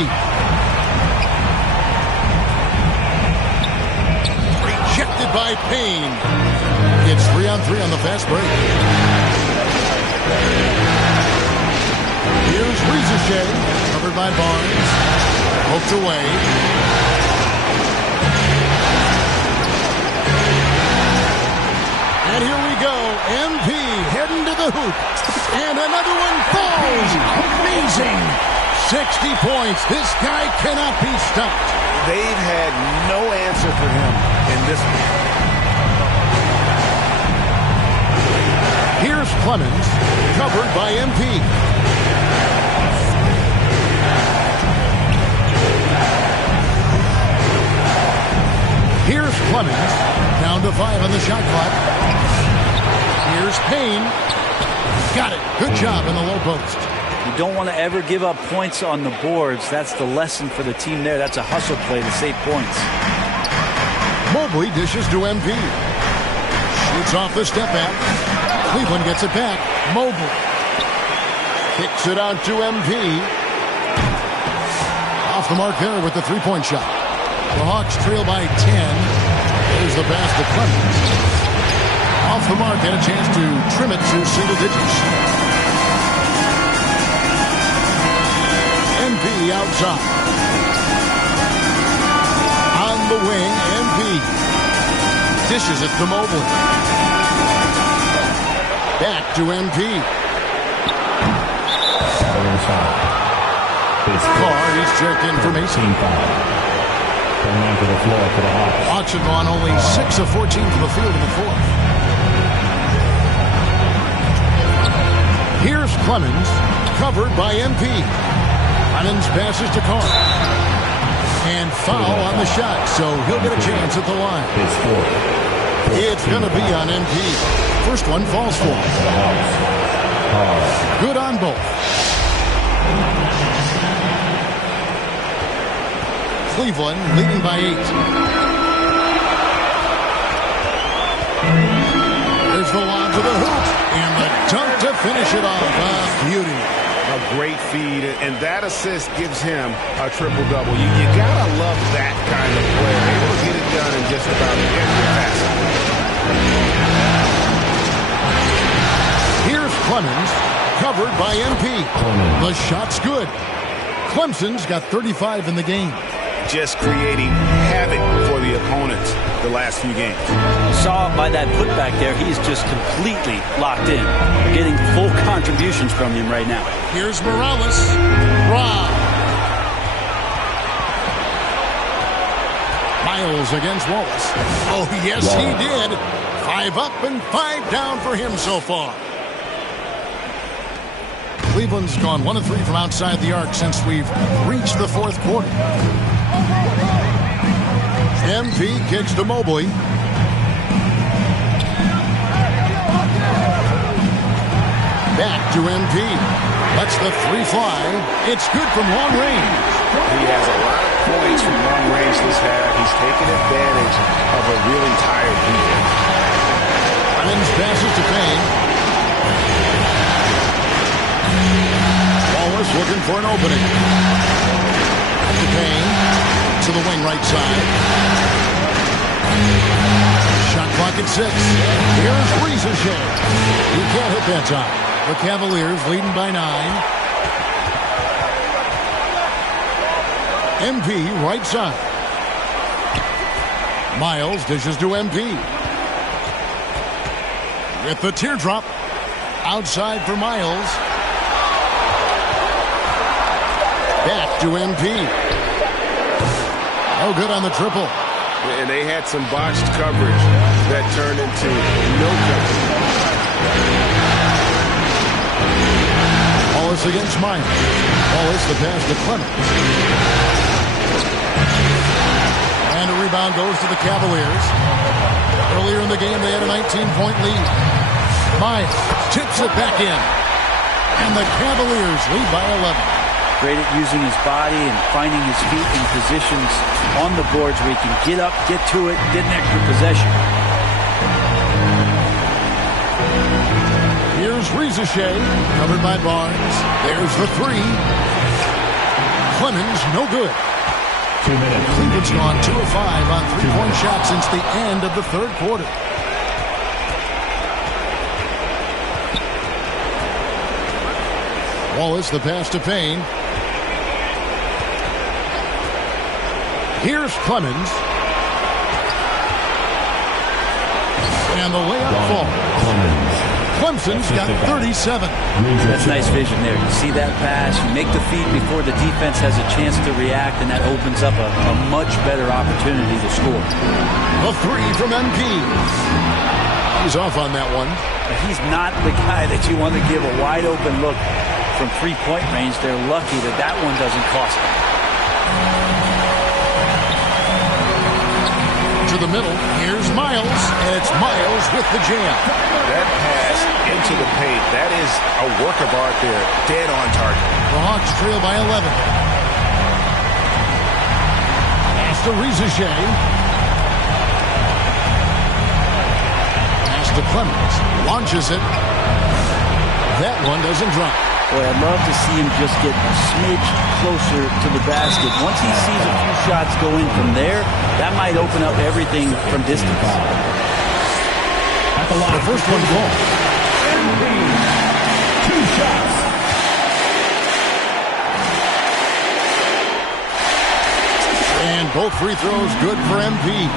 Rejected by Payne. It's 3-on-3 on the fast break. Here's Rizachet. Covered by Barnes. Poked away. And here we go. MP heading to the hoop. And another one falls. Amazing. 60 points. This guy cannot be stopped. They've had no answer for him in this one. Here's Clemens, covered by MP. Here's Clemens, down to 5 on the shot clock. Here's Payne. Got it. Good job in the low post. You don't want to ever give up points on the boards. That's the lesson for the team there. That's a hustle play to save points. Mobley dishes to MP. Shoots off the step back. Cleveland gets it back. Mobley kicks it out to MP. Off the mark there with the three-point shot. The Hawks trail by 10. There's the pass to Clemens. Off the mark, and a chance to trim it to single digits. MP outside. On the wing, MP dishes it to Mobley. Back to MP. Carr, he's checked in for Mason. Going onto the floor for the Hawks. Hawks have gone only 6 of 14 from the field in the fourth. Here's Clemens, covered by MP. Clemens passes to Carr. And foul on the shot, so he'll get a chance at the line. It's going to be on MP. First one falls for him. Good on both. Cleveland leading by 8. There's the lob to the hoop. And the dunk to finish it off. Beauty. A great feed, and that assist gives him a triple-double. You gotta love that kind of player. Able to get it done in just about every facet. Here's Clemens, covered by MP. The shot's good. Clemson's got 35 in the game. Just creating havoc for the the opponents the last few games. You saw by that putback there, he's just completely locked in. Getting full contributions from him right now. Here's Morales. Rob. Miles against Wallace. Oh, yes, he did. 5 up and 5 down for him so far. Cleveland's gone 1 of 3 from outside the arc since we've reached the fourth quarter. MP kicks to Mobley. Back to MP. Lets the 3 fly. It's good from long range. He has a lot of points from long range this half. He's taking advantage of a really tired defense. Clemens passes to Payne. Wallace looking for an opening. To Payne. To the wing right side. Shot clock at 6. Here's Riesesheim. He can't hit that time. The Cavaliers leading by 9. MP right side. Miles dishes to MP. With the teardrop. Outside for Miles. Back to MP. No good on the triple. And they had some botched coverage that turned into no coverage. Wallace against Myers. Wallace the pass to Clemens. And a rebound goes to the Cavaliers. Earlier in the game, they had a 19-point lead. Myers tips it back in. And the Cavaliers lead by 11. Great at using his body and finding his feet in positions on the boards where he can get up, get to it, get an extra possession. Here's Riesesheim, covered by Barnes. There's the 3. Clemens, no good. 2 minutes. Cleveland's gone 2 of 5 on 3-point shots since the end of the third quarter. Wallace, the pass to Payne. Here's Clemens. And the layup falls. Clemson's got 37. That's nice vision there. You see that pass, you make the feed before the defense has a chance to react, and that opens up a much better opportunity to score. A 3 from MP. He's off on that one. He's not the guy that you want to give a wide open look from 3-point range. They're lucky that that one doesn't cost them. To the middle, here's Miles, and it's Miles with the jam. That pass into the paint, that is a work of art there, dead on target. The Hawks trail by 11. Pass to Riesesheim. Pass to Clemens. Launches it. That one doesn't drop. Boy, I'd love to see him just get a smidge closer to the basket. Once he sees a few shots go in from there, that might open up everything from distance. The first one falls. 2 shots. And both free throws good for MP.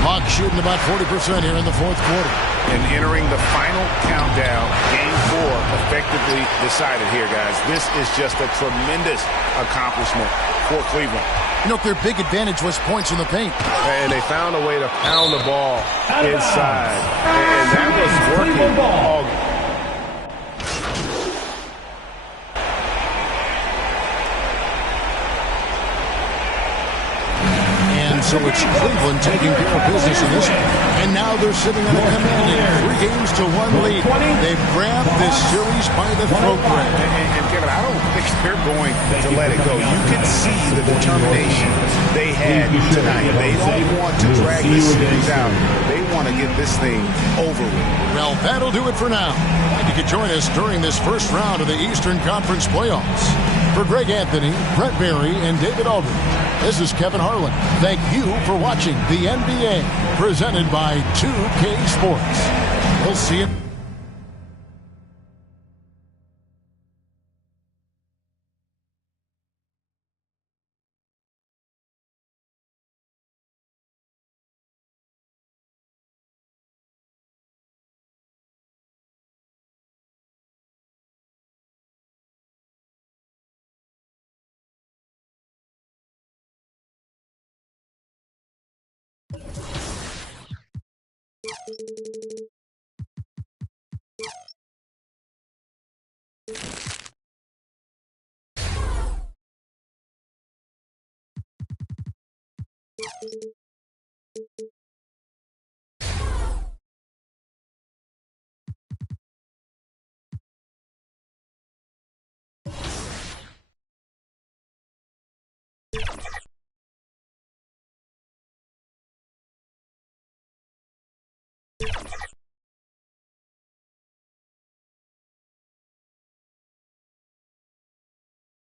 Hawks shooting about 40% here in the fourth quarter. And entering the final countdown, Game 4 effectively decided here, guys. This is just a tremendous accomplishment for Cleveland. You know, their big advantage was points in the paint. And they found a way to pound the ball inside. And that was working all. So it's Cleveland taking care of business in this one. And now they're sitting on a commanding 3 games to 1 lead. They've grabbed this series by the throat. And Kevin, I don't think they're going to let it go. You can see the determination they had tonight. They don't want to drag this series out. They want to get this thing over with. Well, that'll do it for now. And you can join us during this first round of the Eastern Conference playoffs. For Greg Anthony, Brett Berry, and David Aldridge, this is Kevin Harlan. Thank you for watching the NBA, presented by 2K Sports. We'll see you. You